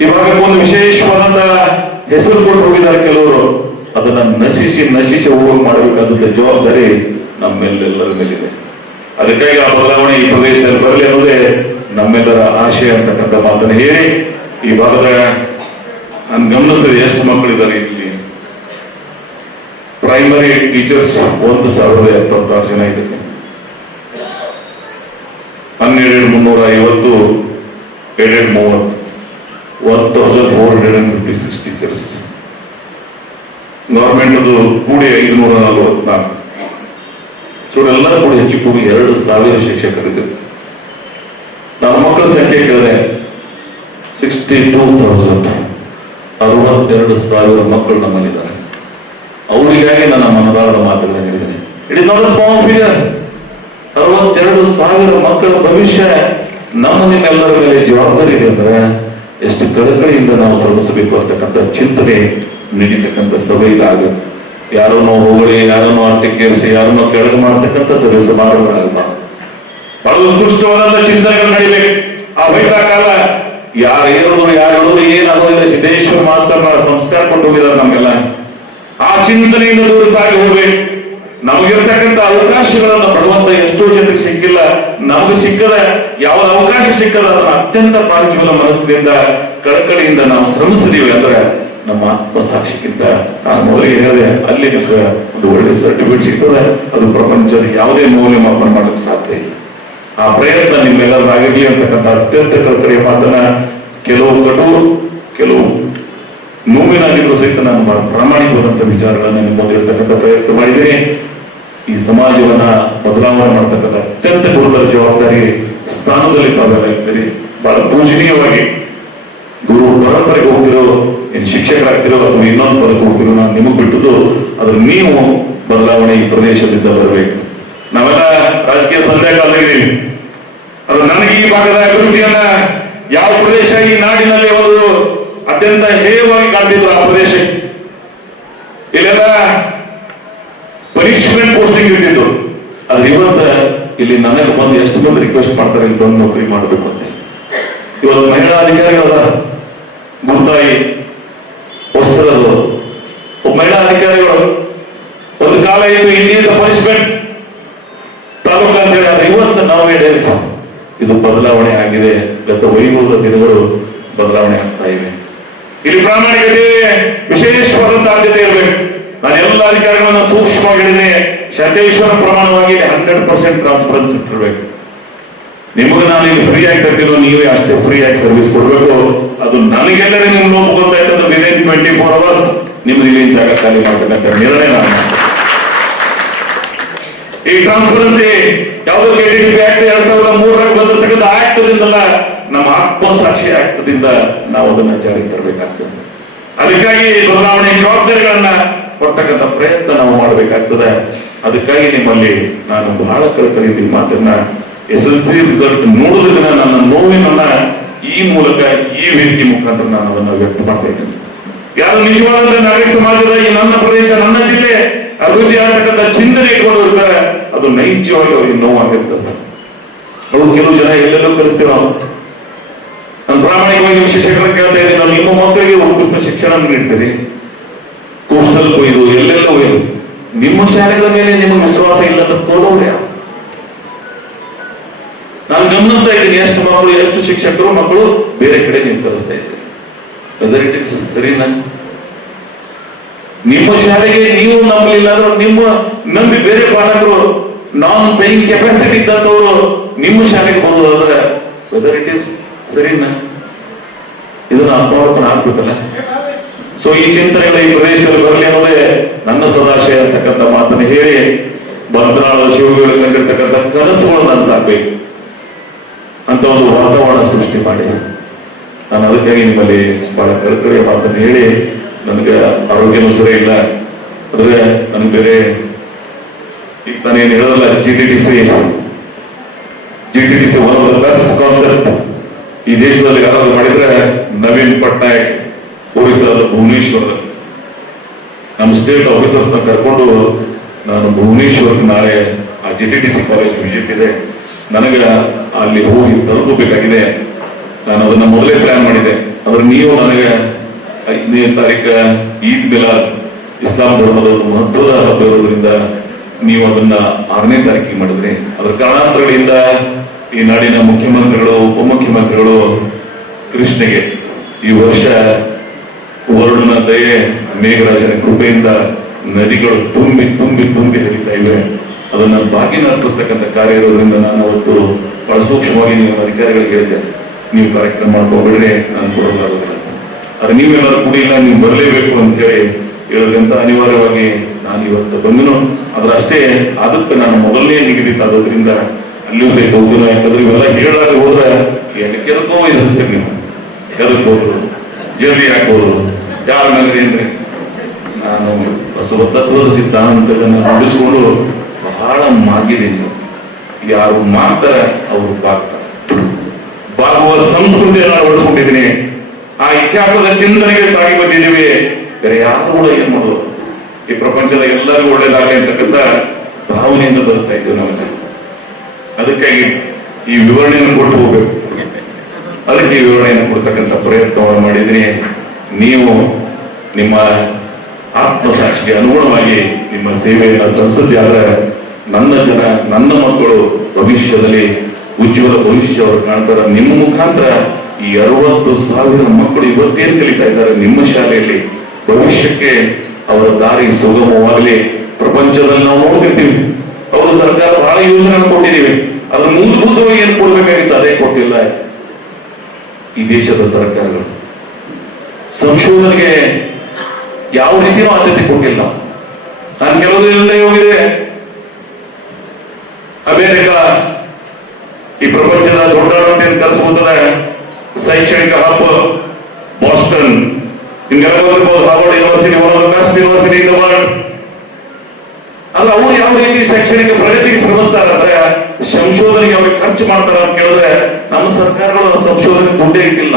ಈ ಭಾಗಕ್ಕೆ ಒಂದು ವಿಶೇಷವಾದ ಹೆಸರು ಕೊಟ್ಟು ಹೋಗಿದ್ದಾರೆ ಕೆಲವರು. ಅದನ್ನ ನಶಿಸಿ ಹೋಗಿ ಮಾಡಬೇಕಾದ ಜವಾಬ್ದಾರಿ ನಮ್ಮೆಲ್ಲರ ಮೇಲಿದೆ. ಅದಕ್ಕಾಗಿ ಆ ಬದಲಾವಣೆ ಈ ಪ್ರದೇಶದಲ್ಲಿ ಬರಲಿ ಅನ್ನೋದೇ ನಮ್ಮೆಲ್ಲರ ಆಶಯ ಅಂತಕ್ಕಂಥ ಮಾತನ್ನು ಹೇಳಿ, ಈ ಭಾಗದ ನಾನು ಗಮನಿಸಿದ ಎಷ್ಟು ಮಕ್ಕಳಿದ್ದಾರೆ ಇಲ್ಲಿ. ಪ್ರೈಮರಿ ಟೀಚರ್ಸ್ 1076 ಜನ ಇದೆ. 12350 ಏಡೆಡ್ 30 1456 ಟೀಚರ್ಸ್. ಗವರ್ಮೆಂಟ್ ಅದು ಕೂಡಿ 544. ಸೊ ಎಲ್ಲ ಕೂಡಿ ಹೆಚ್ಚು ಕೂಡಿ 2000 ಶಿಕ್ಷಕರಿದ್ದಾರೆ. ನಮ್ಮ ಮಕ್ಕಳ ಸಂಖ್ಯೆ ಕೇಳಿದೆ 62,000. 62,000 ಮಕ್ಕಳು ನಮ್ಮಲ್ಲಿದ್ದಾರೆ. ಅವರಿಗಾಗಿ ನನ್ನ ಮನದಾಳದ ಮಾತುಗಳನ್ನು ಹೇಳಿದ್ದೇನೆ. It is not a small figure. 62,000 ಮಕ್ಕಳ ಭವಿಷ್ಯ ನಮ್ಮ ನಿಮ್ಮೆಲ್ಲರ ಮೇಲೆ ಜವಾಬ್ದಾರಿ ಇದೆ ಅಂದ್ರೆ ಎಷ್ಟು ಕಳಕಳಿಯಿಂದ ನಾವು ಶ್ರಮಿಸಬೇಕು ಅಂತಕ್ಕಂಥ ಚಿಂತನೆ ನೀಡಿರ್ತಕ್ಕಂಥ ಸಭೆ ಇದಾಗ ಯಾರನ್ನೋ ಹೊಗಳಿ, ಯಾರನ್ನೋ ಅಟ್ಟಕ್ಕೇರಿಸಿ, ಯಾರನ್ನೋ ಕೆಳಗೆ ಮಾಡತಕ್ಕಂಥ ಸಭೆ ಸಮಾರಂಭಗಳಲ್ಲ. ಬಹಳ ಉತ್ಕೃಷ್ಟವಾದಂತ ಚಿಂತನೆಗಳು ನಡಿಬೇಕು. ಆ ವೈದ್ಯ ಕಾಲ ಯಾರು ಹೇಳೋದು ಏನಾಗೋದಿಲ್ಲ. ಸಿದ್ದೇಶ್ವರ ಮಾಸ್ಟರ್ ಸಂಸ್ಕಾರ ಕೊಂಡು ಹೋಗಿದ್ದಾರೆ ನಮ್ಗೆಲ್ಲ. ಆ ಚಿಂತನೆಯಿಂದ ದೂರ ಸಾಗಿ ಹೋಗ್ಬೇಕು. ನಮಗಿರ್ತಕ್ಕಂಥ ಅವಕಾಶಗಳನ್ನ ಭಗವಂತ ಎಷ್ಟೋ ಜನರಿಗೆ ಸಿಕ್ಕಿಲ್ಲ. ನಮಗೆ ಸಿಕ್ಕದ ಯಾವ ಅವಕಾಶ ಸಿಕ್ಕದ ಅದನ್ನ ಅತ್ಯಂತ ಪ್ರಾಂಜಲ ಮನಸ್ಸಿನಿಂದ ಕಳಕಳಿಯಿಂದ ನಾವು ಶ್ರಮಿಸಿದೀವಿ ಅಂದ್ರೆ ನಮ್ಮ ಆತ್ಮಸಾಕ್ಷಿಗಿಂತ ನಾನು ಮೊದಲಿಗೆ ಹೇಳಿದೆ, ಅಲ್ಲಿ ನಿಮ್ಗೆ ಒಂದು ಒಳ್ಳೆ ಸರ್ಟಿಫಿಕೇಟ್ ಸಿಗ್ತದೆ. ಅದು ಪ್ರಪಂಚದ ಯಾವುದೇ ಮೌಲ್ಯಮಾಪನ ಮಾಡಕ್ಕೆ ಸಾಧ್ಯ ಇಲ್ಲ. ಆ ಪ್ರಯತ್ನ ನಿಮ್ಮೆಲ್ಲರಾಗಿರ್ಲಿ ಅಂತಕ್ಕಂಥ ಅತ್ಯಂತ ಕಳಕಳಿಯ ಮಾತನ್ನ ಕೆಲವು ಕಟು, ಕೆಲವು ನೋವಿನಾಗಿದ್ರು ಸಹಿತ ನಾನು ಬಹಳ ಪ್ರಾಮಾಣಿಕವಾದಂತ ವಿಚಾರಗಳನ್ನ ನಿಮ್ಮ ಮುಂದೆ ಇರ್ತಕ್ಕಂಥ ಪ್ರಯತ್ನ ಮಾಡಿದ್ದೀನಿ. ಈ ಸಮಾಜವನ್ನ ಬದಲಾವಣೆ ಮಾಡ್ತಕ್ಕಂಥ ಅತ್ಯಂತ ಗುರುತರ ಜವಾಬ್ದಾರಿ ಸ್ಥಾನದಲ್ಲಿ ತಾವೆಲ್ಲ ಬಹಳ ಪೂಜನೀಯವಾಗಿ ಗುರು ಪರಂಪರೆಗೆ ಹೋಗ್ತಿರೋ, ಏನ್ ಶಿಕ್ಷಕರಾಗ್ತಿರೋ ಅಥವಾ ಇನ್ನೊಂದು ಪದಕ್ಕೆ ಹೋಗ್ತಿರೋ, ನಾನು ನಿಮಗ್ ಬಿಟ್ಟದ್ದು ಅದ್ರ ನೀವು ಬದಲಾವಣೆ ಈ ಪ್ರದೇಶದಿಂದ ಬರಬೇಕು. ನಾವೆಲ್ಲ ರಾಜಕೀಯ ಸಂಧ್ಯಾಕಾಲದಲ್ಲಿದ್ದೀವಿ. ಅದು ನನಗೆ ಈ ಭಾಗದ ಅಭಿವೃದ್ಧಿಯನ್ನ ಯಾವ ಪ್ರದೇಶ ಈ ನಾಡಿನಲ್ಲಿ ಒಂದು ಅತ್ಯಂತ ಹೇಯವಾಗಿ ಕಾಣ್ತಿದ್ರು ಆ ಪ್ರದೇಶ. ಇಲ್ಲೆಲ್ಲ ಪನಿಷ್ಮೆಂಟ್ ಪೋಸ್ಟಿಂಗ್ ಇಟ್ಟಿದ್ದು. ಆದ್ರೆ ಇವತ್ತು ಇಲ್ಲಿ ನನಗೆ ಬಂದು ಎಷ್ಟು ಮಂದಿ ರಿಕ್ವೆಸ್ಟ್ ಮಾಡ್ತಾರೆ ಇಲ್ಲಿ ಬಂದು ನೌಕರಿ ಮಾಡಬೇಕು ಅಂತ. ಇವತ್ತು ಮಹಿಳಾ ಅಧಿಕಾರಿಗಳ ಗುರುತಾಯಿ ವಸ್ತ್ರದು ಒಬ್ಬ ಮಹಿಳಾ ಅಧಿಕಾರಿಗಳು ಒಂದು ಕಾಲ ಇದು ಇಂಡಿಯಸ್ ಪನಿಷ್ಮೆಂಟ್. ನಾವೇ ಡೇಸ್ ಇದು ಬದಲಾವಣೆ ಆಗಿದೆ. ಗತ ವೈಭವದ ದಿನಗಳು ಬದಲಾವಣೆ ಆಗ್ತಾ ಇವೆ. ಇಲ್ಲಿ ಪ್ರಾಮಾಣಿಕತೆ ವಿಶೇಷವಾದಂತ ಆದ್ಯತೆ ಇರಬೇಕು. ನಾನು ಎಲ್ಲ ಅಧಿಕಾರಿಗಳನ್ನ ಸೂಕ್ಷ್ಮವಾಗಿ ಹೇಳಿದ್ರೆ ಶತೇಶ್ವರ ಪ್ರಮಾಣವಾಗಿ 100% ಟ್ರಾನ್ಸ್ಪರೆನ್ಸಿ ಇರಬೇಕು. ನಿಮಗೆ ನಾನು ಇಲ್ಲಿ ಫ್ರೀ ಆಗಿ ತರ್ತೀನೋ ನೀವೇ ಅಷ್ಟೇ ಫ್ರೀ ಆಗಿ ಸರ್ವಿಸ್ ಕೊಡ್ಬೇಕು. ಅದು ನನಗೆಲ್ಲರೂ ನಿಮ್ ಲೋಪ ಗೊತ್ತಾಯ್ತಂದ್ರೆ ವಿದಿನ್ 24 hours ನಿಮ್ದು ಇಲ್ಲಿ ಜಾಗ ಖಾಲಿ ಮಾಡ್ಬೇಕಂತ ನಿರ್ಣಯ ನಾನು. ಈ ಟ್ರಾನ್ಸ್ಪರೆನ್ಸಿ ಯಾವುದೋ KDDP ಆಕ್ಟ್ 2003 ಬಂದಿರತಕ್ಕಂಥ ಆಕ್ಟ್ದಿಂದಲ್ಲ, ನಮ್ಮ ಆತ್ಮಸಾಕ್ಷಿ ಆಕ್ಟ್ದಿಂದ ನಾವು ಅದನ್ನ ಜಾರಿಗೆ ತರಬೇಕಾಗ್ತದೆ. ಅದಕ್ಕಾಗಿ ಬದಲಾವಣೆ ಜವಾಬ್ದಾರಿಗಳನ್ನ ಕೊಡ್ತಕ್ಕಂಥ ಪ್ರಯತ್ನ ನಾವು ಮಾಡಬೇಕಾಗ್ತದೆ. ಅದಕ್ಕಾಗಿ ನಿಮ್ಮಲ್ಲಿ ನಾನು ಬಹಳ ಕಳಕಳಿಯಿಂದ ಮಾತನ್ನ SSLC ರಿಸಲ್ಟ್ ನೋಡುವುದನ್ನ ನನ್ನ ನೋವಿನನ್ನ ಈ ಮೂಲಕ ಈ ವೇದಿಕೆ ಮುಖಾಂತರ ನಾನು ಅದನ್ನ ವ್ಯಕ್ತ ಮಾಡಬೇಕು. ಯಾರು ನಿಜವಾದ ನಾಗರಿಕ ಸಮಾಜದ ಈ ನನ್ನ ಪ್ರದೇಶ ನನ್ನ ಜಿಲ್ಲೆ ಅಭಿವೃದ್ಧಿ ಆಗತಕ್ಕಂಥ ಚಿಂತನೆ ಇಟ್ಕೊಂಡು ಇರ್ತಾರೆ, ಅದು ನೈಜವಾಗಿ ಅವರಿಗೆ ನೋವಾಗಿರ್ತದೆ. ಅವರು ಕೆಲವು ಜನ ಎಲ್ಲೆಲ್ಲೋ ಕಲಿಸ್ತೀವಿ ನಾವು. ನಾನು ಪ್ರಾಮಾಣಿಕವಾಗಿ ಶಿಕ್ಷಕರನ್ನ ಕೇಳ್ತಾ ಇದ್ದೀನಿ, ನಾವು ನಿಮ್ಮ ಮಕ್ಕಳಿಗೆ ಉತ್ಕೃಷ್ಟ ಶಿಕ್ಷಣ ನೀಡ್ತೀರಿ, ಕೋಸ್ಟಲ್ ಒಯ್ದು ಎಲ್ಲೆಲ್ಲ ಒಯ್ದು ನಿಮ್ಮ ಶಾಲೆಗಳ ಮೇಲೆ ನಿಮಗೆ ವಿಶ್ವಾಸ ಇಲ್ಲ ಅಂತ ತೋರೋರು ಯಾರು? ನಾನು ಗಮನಿಸ್ತಾ ಇದ್ದೀನಿ ಎಷ್ಟು ಮಕ್ಕಳು ಎಷ್ಟು ಶಿಕ್ಷಕರು ಮಕ್ಕಳು ಬೇರೆ ಕಡೆ ನೀವು ಕಲಿಸ್ತಾ ಇದ್ದೀರಿ. ವೆದರ್ ಇಟ್ ಇಸ್ ಸರಿನಾ? ನಿಮ್ಮ ಶಾಲೆಗೆ ನೀವು ನಂಬಲಿಲ್ಲ ಅಂದ್ರೆ ನಿಮ್ಮ ನಂಬಿ ಬೇರೆ ಪಾಲಕರು ನಾನ್ ಪೇಯಿಂಗ್ ಕೆಪಾಸಿಟಿ ಇದ್ದಂತವರು ನಿಮ್ಮ ಶಾಲೆಗೆ ಬರುವುದಾದ್ರೆ ವೆದರ್ ಇಟ್ ಇಸ್ ಸರಿನಾ? ಇದನ್ನ ಅರ್ಥವರ್ಪಣ ಆಗ್ಬೇಕಲ್ಲ. ಸೊ ಈ ಚಿಂತನೆಗಳ ಈ ಪ್ರದೇಶದಲ್ಲಿ ಬರಲಿ ಅನ್ನೋದೇ ನನ್ನ ಸದಾಶಯ ಅಂತಕ್ಕಂಥ ಮಾತನ್ನು ಹೇಳಿ ಬಂದ್ರಾಳ ಶಿವಗಳು ಕಂಡಿರ್ತಕ್ಕಂಥ ಕನಸುಗಳು ನಾನು ಸಾಕ್ಬೇಕು ಅಂತ ಒಂದು ವಾತಾವರಣ ಸೃಷ್ಟಿ ಮಾಡಿ ನಾನು ಅದಕ್ಕಾಗಿ ನಿಮ್ಮಲ್ಲಿ ಬಹಳ ಕಳಕಳಿಯ ಮಾತನ್ನು ಹೇಳಿ, ನನಗೆ ಆರೋಗ್ಯನೂ ಸರಿ ಇಲ್ಲ ಆದ್ರೆ ನನ್ಗೆ ಬೇರೆ ಈಗ ತಾನೇನು ಹೇಳಲ್ಲ, GTTC one of the best concept ಈ ದೇಶದಲ್ಲಿ ಯಾರಾದ್ರೂ ಮಾಡಿದ್ರೆ ನವೀನ್ ಪಟ್ನಾಯಕ್ ಒರಿಸ್ಸಾದ ಭುವನೇಶ್ವರದ ನಮ್ಮ ಸ್ಟೇಟ್ ಆಫೀಸರ್ಸ್ ನ ಕರ್ಕೊಂಡು ನಾನು ಭುವನೇಶ್ವರ್ ನಾಳೆ ಆ GTTC ಕಾಲೇಜ್ ವಿಸಿಟ್ ಇದೆ, ನನಗೆ ಅಲ್ಲಿ ಹೋಗಿ ತಲುಪಬೇಕಾಗಿದೆ. ನಾನು ಅದನ್ನ ಮೊದಲೇ ಪ್ಲಾನ್ ಮಾಡಿದೆ. ಆದ್ರೆ ನೀವು ನನಗೆ 5ನೇ ತಾರೀಕು ಈದ್ ಮಿಲಾದ್ ಇಸ್ಲಾಂ ಧರ್ಮದ ಒಂದು ಮಹತ್ವದ ಹಬ್ಬ ಇರೋದ್ರಿಂದ ನೀವು ಅದನ್ನ 6ನೇ ತಾರೀಕಿಗೆ ಮಾಡಿದ್ರಿ. ಅದರ ಕಾರಣಾಂತರಗಳಿಂದ ಈ ನಾಡಿನ ಮುಖ್ಯಮಂತ್ರಿಗಳು ಉಪಮುಖ್ಯಮಂತ್ರಿಗಳು ಕೃಷ್ಣಗೆ ಈ ವರ್ಷ ವರುಣನ ದಯೆ ಮೇಘರಾಜನ ಕೃಪೆಯಿಂದ ನದಿಗಳು ತುಂಬಿ ತುಂಬಿ ತುಂಬಿ ಹರಿತಾ ಇವೆ. ಅದನ್ನ ಬಾಗಿನ ಅರ್ಪಿಸ್ತಕ್ಕಂಥ ಕಾರ್ಯ ಇರೋದ್ರಿಂದ ನಾನು ಅವತ್ತು ಬಹಳ ಸೂಕ್ಷ್ಮವಾಗಿ ನೀವು ಅಧಿಕಾರಿಗಳಿಗೆ ಹೇಳಿದ್ದೆ, ನೀವು ಕಾರ್ಯಕ್ರಮ ಮಾಡ್ಕೋಬೇಡ್ರಿ, ನಾನು ಕೊಡೋದಾಗೋದಿಲ್ಲ, ಆದ್ರೆ ನೀವೆಲ್ಲರೂ ಕುಡಿಯಿಲ್ಲ, ನೀವು ಬರಲೇಬೇಕು ಅಂತ ಹೇಳಿ ಹೇಳೋದ್ರಿಂದ ಅನಿವಾರ್ಯವಾಗಿ ನಾನು ಇವತ್ತು ಬಂದನು. ಆದ್ರೆ ಅಷ್ಟೇ ಅದಕ್ಕೆ ನಾನು ಮೊದಲನೇ ನಿಗದಿತಾದ್ರಿಂದ ಅಲ್ಲಿಯೂ ಸಹಿತ ಹೋಗ್ತೀನೋ. ಯಾಕಂದ್ರೆ ಇವೆಲ್ಲ ಹೇಳಲಾಗ ಹೋದ್ರೆ ಕೆದಕೋ ಎದುರಿಸ್ತೀರಿ ನೀವು, ಕೆದಕ್ಬೋದು, ಜಲ್ದಿ ಹಾಕ್ಬೋದು, ಯಾರ ನಗರಿ ಅಂದ್ರೆ ನಾನು ಬಸವ ತತ್ವದ ಸಿದ್ಧಾಂತಗಳನ್ನ ರೂಢಿಸಿಕೊಂಡು ಬಹಳ ಮಾಗಿದ್ದೀನಿ. ಯಾರು ಮಾಡ್ತಾರೆ ಅವರು ಬಾಗುವ ಸಂಸ್ಕೃತಿಯನ್ನು ಅಳವಡಿಸ್ಕೊಂಡಿದ್ದೀನಿ. ಆ ಇತಿಹಾಸದ ಚಿಂತನೆಗೆ ಸಾಗಿ ಬಂದಿದ್ದೀವಿ. ಬೇರೆ ಯಾರು ಕೂಡ ಏನ್ ಮಾಡೋದು, ಈ ಪ್ರಪಂಚದ ಎಲ್ಲರಿಗೂ ಒಳ್ಳೇದಾಗಲಿ ಅಂತಕ್ಕಂಥ ಭಾವನೆಯಿಂದ ಬದುಕ್ತಾ ಇದ್ದೀವಿ ನಾವೆಲ್ಲ. ಅದಕ್ಕಾಗಿ ಈ ವಿವರಣೆಯನ್ನು ಕೊಟ್ಟು ಹೋಗ್ಬೇಕು. ಅದಕ್ಕೆ ಈ ವಿವರಣೆಯನ್ನು ಕೊಡ್ತಕ್ಕಂಥ ಪ್ರಯತ್ನವನ್ನು ಮಾಡಿದ್ದೀನಿ. ನೀವು ನಿಮ್ಮ ಆತ್ಮಸಾಕ್ಷಿಗೆ ಅನುಗುಣವಾಗಿ ನಿಮ್ಮ ಸೇವೆಯನ್ನ ಸಲ್ಲಿಸಿದ್ರೆ ಆದ್ರೆ ನನ್ನ ಜನ ನನ್ನ ಮಕ್ಕಳು ಭವಿಷ್ಯದಲ್ಲಿ ಉಜ್ವಲ ಭವಿಷ್ಯ ಅವರು ಕಾಣ್ತಾರೆ. ನಿಮ್ಮ ಮುಖಾಂತರ ಈ 60,000 ಮಕ್ಕಳು ಇವತ್ತೇನು ಕಲಿತಾ ಇದ್ದಾರೆ ನಿಮ್ಮ ಶಾಲೆಯಲ್ಲಿ, ಭವಿಷ್ಯಕ್ಕೆ ಅವರ ದಾರಿ ಸುಗಮವಾಗಲಿ. ಪ್ರಪಂಚದಲ್ಲಿ ನಾವು ನೋಡ್ತಿರ್ತೀವಿ, ಅವರು ಸರ್ಕಾರ ಬಹಳ ಯೋಜನೆ ಕೊಟ್ಟಿದ್ದೀವಿ, ಅದ್ರ ಮೂಲಭೂತವಾಗಿ ಏನು ಕೊಡ್ಬೇಕಾಗಿತ್ತು ಅದೇ ಕೊಟ್ಟಿಲ್ಲ ಈ ದೇಶದ ಸರ್ಕಾರಗಳು. ಸಂಶೋಧನೆಗೆ ಯಾವ ರೀತಿಯೂ ಆದ್ಯತೆ ಕೊಟ್ಟಿಲ್ಲ. ನಾನು ಕೆಲವುದರಿಂದ ಹೋಗಿದೆ, ಅಮೆರಿಕ ಈ ಪ್ರಪಂಚದ ದೊಡ್ಡ ಕಲಿಸುತ್ತದೆ ಶೈಕ್ಷಣಿಕ ಹಬ್ ಬಾಸ್ಟನ್, ಹಿಂಗೆಲ್ಲ ಬಂದಿರ್ಬೋದು, Harvard university one of the best university in the world. ಆದ್ರೆ ಅವರು ಯಾವ ರೀತಿ ಶೈಕ್ಷಣಿಕ ಪ್ರಗತಿಗೆ ಶ್ರಮಿಸ್ತಾರೆ ಅಂದ್ರೆ ಸಂಶೋಧನೆಗೆ ಅವ್ರಿಗೆ ಖರ್ಚು ಮಾಡ್ತಾರೆ ಅಂತ ಕೇಳಿದ್ರೆ ನಮ್ಮ ಸರ್ಕಾರಗಳು ಸಂಶೋಧನೆ ದುಡ್ಡೇ ಇಟ್ಟಿಲ್ಲ,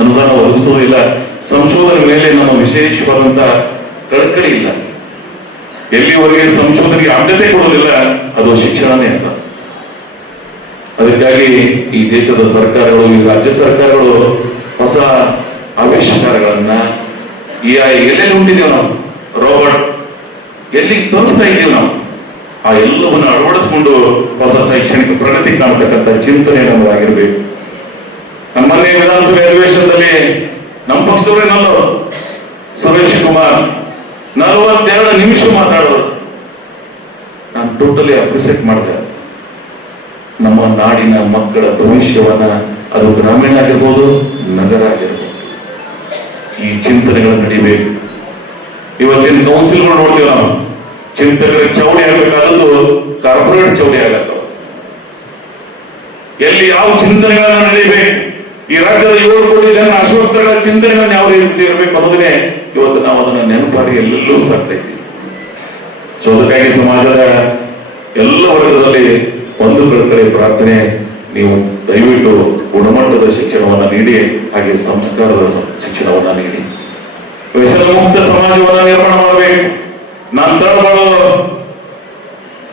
ಅನುದಾನ ಒದಗಿಸೋದಿಲ್ಲ. ಸಂಶೋಧನೆ ಮೇಲೆ ನಮ್ಮ ವಿಶೇಷವಾದಂತ ಕಳಕಳಿ ಇಲ್ಲ. ಎಲ್ಲಿವರೆಗೆ ಸಂಶೋಧನೆಗೆ ಆದ್ಯತೆ ಕೊಡೋದಿಲ್ಲ ಅದು ಶಿಕ್ಷಣನೇ ಅಲ್ಲ. ಅದಕ್ಕಾಗಿ ಈ ದೇಶದ ಸರ್ಕಾರಗಳು, ಈ ರಾಜ್ಯ ಸರ್ಕಾರಗಳು ಹೊಸ ಆವಿಷ್ಕಾರಗಳನ್ನ ಎಲ್ಲೆಲ್ಲಿ ಹೊಂದಿದ್ದೇವೆ ನಾವು, ರೋಬೋಟ್ ಎಲ್ಲಿ ತೋರಿಸ್ತಾ ಇದ್ದೀವಿ ನಾವು, ಆ ಎಲ್ಲವನ್ನ ಅಳವಡಿಸ್ಕೊಂಡು ಹೊಸ ಶೈಕ್ಷಣಿಕ ಪ್ರಗತಿ ಕಾಣತಕ್ಕಂಥ ಚಿಂತನೆ ನಮ್ಮದಾಗಿರ್ಬೇಕು. ನಮ್ಮನ್ನೇ ವಿಧಾನಸಭೆ ಅಧಿವೇಶನದಲ್ಲಿ ನಮ್ಮ ಪಕ್ಷದವರೇ ನಲ್ಲರು ಸುರೇಶ್ ಕುಮಾರ್ 42 ನಿಮಿಷ ಮಾತಾಡೋರು. ನಾನು ಟೋಟಲಿ ಅಪ್ರಿಸಿಯೇಟ್ ಮಾಡಿದೆ. ನಮ್ಮ ನಾಡಿನ ಮಕ್ಕಳ ಭವಿಷ್ಯವನ್ನ, ಅದು ಗ್ರಾಮೀಣ ಆಗಿರ್ಬೋದು, ನಗರ ಆಗಿರ್ಬೋದು, ಈ ಚಿಂತನೆಗಳು ನಡಿಬೇಕು. ಇವತ್ತಿನ ಕೌನ್ಸಿಲ್ಗಳು ನೋಡ್ತೀವಿ ನಾವು, ಚಿಂತಕರಿಗೆ ಚೌಡಿ ಆಗಬೇಕಾದದ್ದು ಕಾರ್ಪೊರೇಟ್ ಚೌಡಿ ಆಗತ್ತ. ಎಲ್ಲಿ ಯಾವ ಚಿಂತನೆಗಳನ್ನ ನಡೀಬೇಕು, ಈ ರಾಜ್ಯದ 7 ಕೋಟಿ ಜನ ಅಶ್ವತ್ಥಗಳ ಚಿಂತನೆಗಳನ್ನ ಯಾವ ರೀತಿ ಇರಬೇಕು ಅನ್ನೋದನ್ನೇ ಇವತ್ತು ನಾವು ಅದನ್ನ ನೆನಪಾಗಿ ಎಲ್ಲೆಲ್ಲೂ ಸಾಕ್ತಾ ಇದ್ದೀವಿ. ಸೊ ಅದಕ್ಕಾಗಿ ಸಮಾಜದ ಎಲ್ಲ ವರ್ಗದಲ್ಲಿ ಒಂದು ಕಡೆ ಪ್ರಾರ್ಥನೆ, ನೀವು ದಯವಿಟ್ಟು ಗುಣಮಟ್ಟದ ಶಿಕ್ಷಣವನ್ನ ನೀಡಿ, ಹಾಗೆ ಸಂಸ್ಕಾರದ ಶಿಕ್ಷಣವನ್ನ ನೀಡಿ, ವ್ಯಸನ ಮುಕ್ತ ಸಮಾಜವನ್ನ ನಿರ್ಮಾಣ ಮಾಡಬೇಕು. ನಾನು ತಳಬಾಳು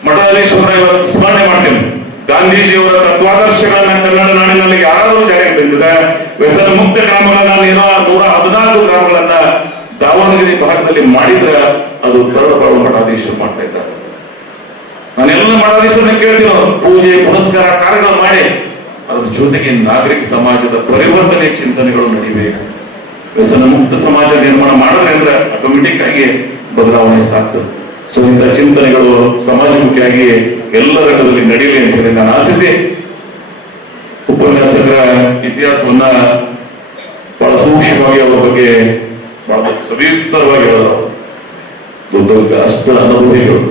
ಮಠಾಧೀಶ್ವರ ಇವತ್ತು ಸ್ಮರಣೆ ಮಾಡ್ತೇನೆ. ಗಾಂಧೀಜಿಯವರ ತತ್ವಾದರ್ಶಗಳನ್ನ ಕನ್ನಡ ನಾಡಿನಲ್ಲಿ ಯಾರಾದರೂ ಜಾರಿಗೆ ತಂದಿದೆ. ವ್ಯಸನ ಮುಕ್ತ ಗ್ರಾಮಗಳನ್ನ 114 ಗ್ರಾಮಗಳನ್ನ ದಾವಣಗೆರೆ ಭಾಗದಲ್ಲಿ ಮಾಡಿದ್ರೆ ಅದು ತಳಬಾಳು ಮಠಾಧೀಶರು ಮಾಡ್ತಾ ಇದ್ದಾರೆ. ನಾನೆಲ್ಲ ಮಠಾಧೀಶರನ್ನ ಕೇಳ್ತೀವಿ, ಪೂಜೆ ಪುನಸ್ಕಾರ ಕಾರ್ಯಗಳು ಮಾಡಿ ಅದ್ರ ಜೊತೆಗೆ ನಾಗರಿಕ ಸಮಾಜದ ಪರಿವರ್ತನೆ ಚಿಂತನೆಗಳು ನಡೀಬೇಕು. ವ್ಯಸನ ಮುಕ್ತ ಸಮಾಜ ನಿರ್ಮಾಣ ಮಾಡಿದ್ರೆ ಅಂದ್ರೆ ಆಟೋಮೆಟಿಕ್ ಆಗಿ ಬದಲಾವಣೆ ಸಾಕ್ತದೆ. ಸೊ ಇಂಥ ಚಿಂತನೆಗಳು ಸಮಾಜಮುಖಿಯಾಗಿ ಎಲ್ಲ ರಂಗದಲ್ಲಿ ನಡೀಲಿ ಅಂತ ಹೇಳಿ ನಾನು ಆಶಿಸಿ, ಉಪನ್ಯಾಸಕರ ಇತಿಹಾಸವನ್ನ ಬಹಳ ಸೂಕ್ಷ್ಮವಾಗಿ ಅವರ ಬಗ್ಗೆ ಬಹಳ ಸವಿಸ್ತರವಾಗಿ ಹೇಳೋದು. ದೊಡ್ಡ ಅಷ್ಟ ಅನುಭವಿಗಳು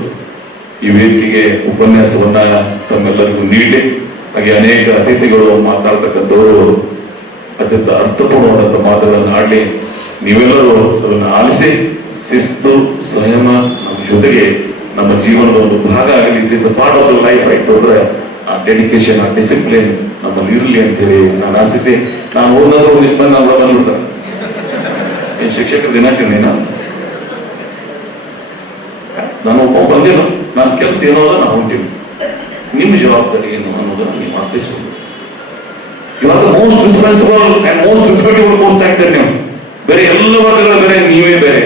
ಈ ವೇದಿಕೆಗೆ ಉಪನ್ಯಾಸವನ್ನ ತಮ್ಮೆಲ್ಲರಿಗೂ ನೀಡಿ, ಹಾಗೆ ಅನೇಕ ಅತಿಥಿಗಳು ಮಾತಾಡ್ತಕ್ಕಂಥವರು ಅತ್ಯಂತ ಅರ್ಥಪೂರ್ಣವಾದಂಥ ಮಾತುಗಳನ್ನು ಆಡಲಿ. ನೀವೆಲ್ಲರೂ ಅದನ್ನು ಆಲಿಸಿ, ಶಿಸ್ತು ಸಂಯಮ ನಮ್ಮ ಜೊತೆಗೆ ನಮ್ಮ ಜೀವನದ ಒಂದು ಭಾಗ ಆಗಲಿ. It is a part of the life ಆಯ್ತು ಅಂದ್ರೆ ಆ ಡೆಡಿಕೇಶನ್, ಆ ಡಿಸಿಪ್ಲಿನ್ ನಮ್ಮಲ್ಲಿ ಇರಲಿ ಅಂತೇಳಿ ನಾನು ಆಶಿಸಿ, ನಾನು ಹೋದಾಗ ಇಷ್ಟು ಬಂದು ನಾವು ಬಂದ್ಬಿಡ್ತಾರೆ. ಏನ್ ಶಿಕ್ಷಕರ ದಿನಾಚರಣೆ ನಾನು ಒಬ್ಬ ಬಂದಿಲ್ಲ, ನನ್ನ ಕೆಲಸ ಏನೋ ಅದ ನಾವು ಹೊಂಟೀವಿ. ನಿಮ್ಮ ಜವಾಬ್ದಾರಿ ಏನು ಅನ್ನೋದನ್ನ ನೀವು ಅರ್ಥಿಸ್ಬೋದು. ಇವಾಗ most responsible and most respectable post ಆಗ್ತಾರೆ ನೀವು. ಬೇರೆ ಎಲ್ಲ ವರ್ಗಗಳು ಬೇರೆ, ನೀವೇ ಬೇರೆ.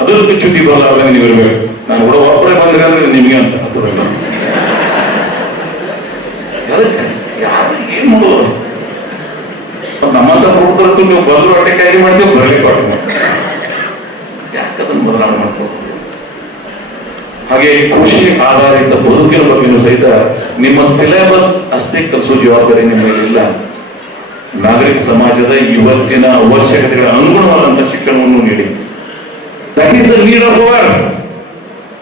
ಅದಕ್ಕೆ ಚುಟ್ಟಿ ಬರಲಾರ್ದಾಗ ನೀವು ಇರಬೇಕು. ನಾನು ಕೂಡ ಒಬ್ಬರೇ ಬಂದ್ರೆ ಅಂದ್ರೆ ನಿಮಗೆ ಅಂತ ಏನ್ ಮಾಡೋದು? ನಮ್ಮಂತ ಪ್ರವೃತ್ತರು ನೀವು ಬದಲು ಹೊಟ್ಟೆ ಕಾಯ್ದೆ ಮಾಡ್ತೀವಿ, ಬರಲಿಕ್ಕೆ ಯಾಕದನ್ನು ಬದಲಾವಣೆ ಮಾಡ್ಕೊಂಡು. ಹಾಗೆ ಕೃಷಿ ಆಧಾರಿತ ಬದುಕಿನ ಬಗ್ಗೆಯೂ ಸಹಿತ ನಿಮ್ಮ ಸಿಲೆಬಸ್ ಅಷ್ಟೇ ಕಲಿಸೋ ಜವಾಬ್ದಾರಿ ನಿಮ್ಮ ಇಲ್ಲ. ನಾಗರಿಕ ಸಮಾಜದ ಇವತ್ತಿನ ಅವಶ್ಯಕತೆಗಳ ಅನುಗುಣವಾದಂತಹ ಶಿಕ್ಷಣವನ್ನು ನೀಡಿ. That is the need of our.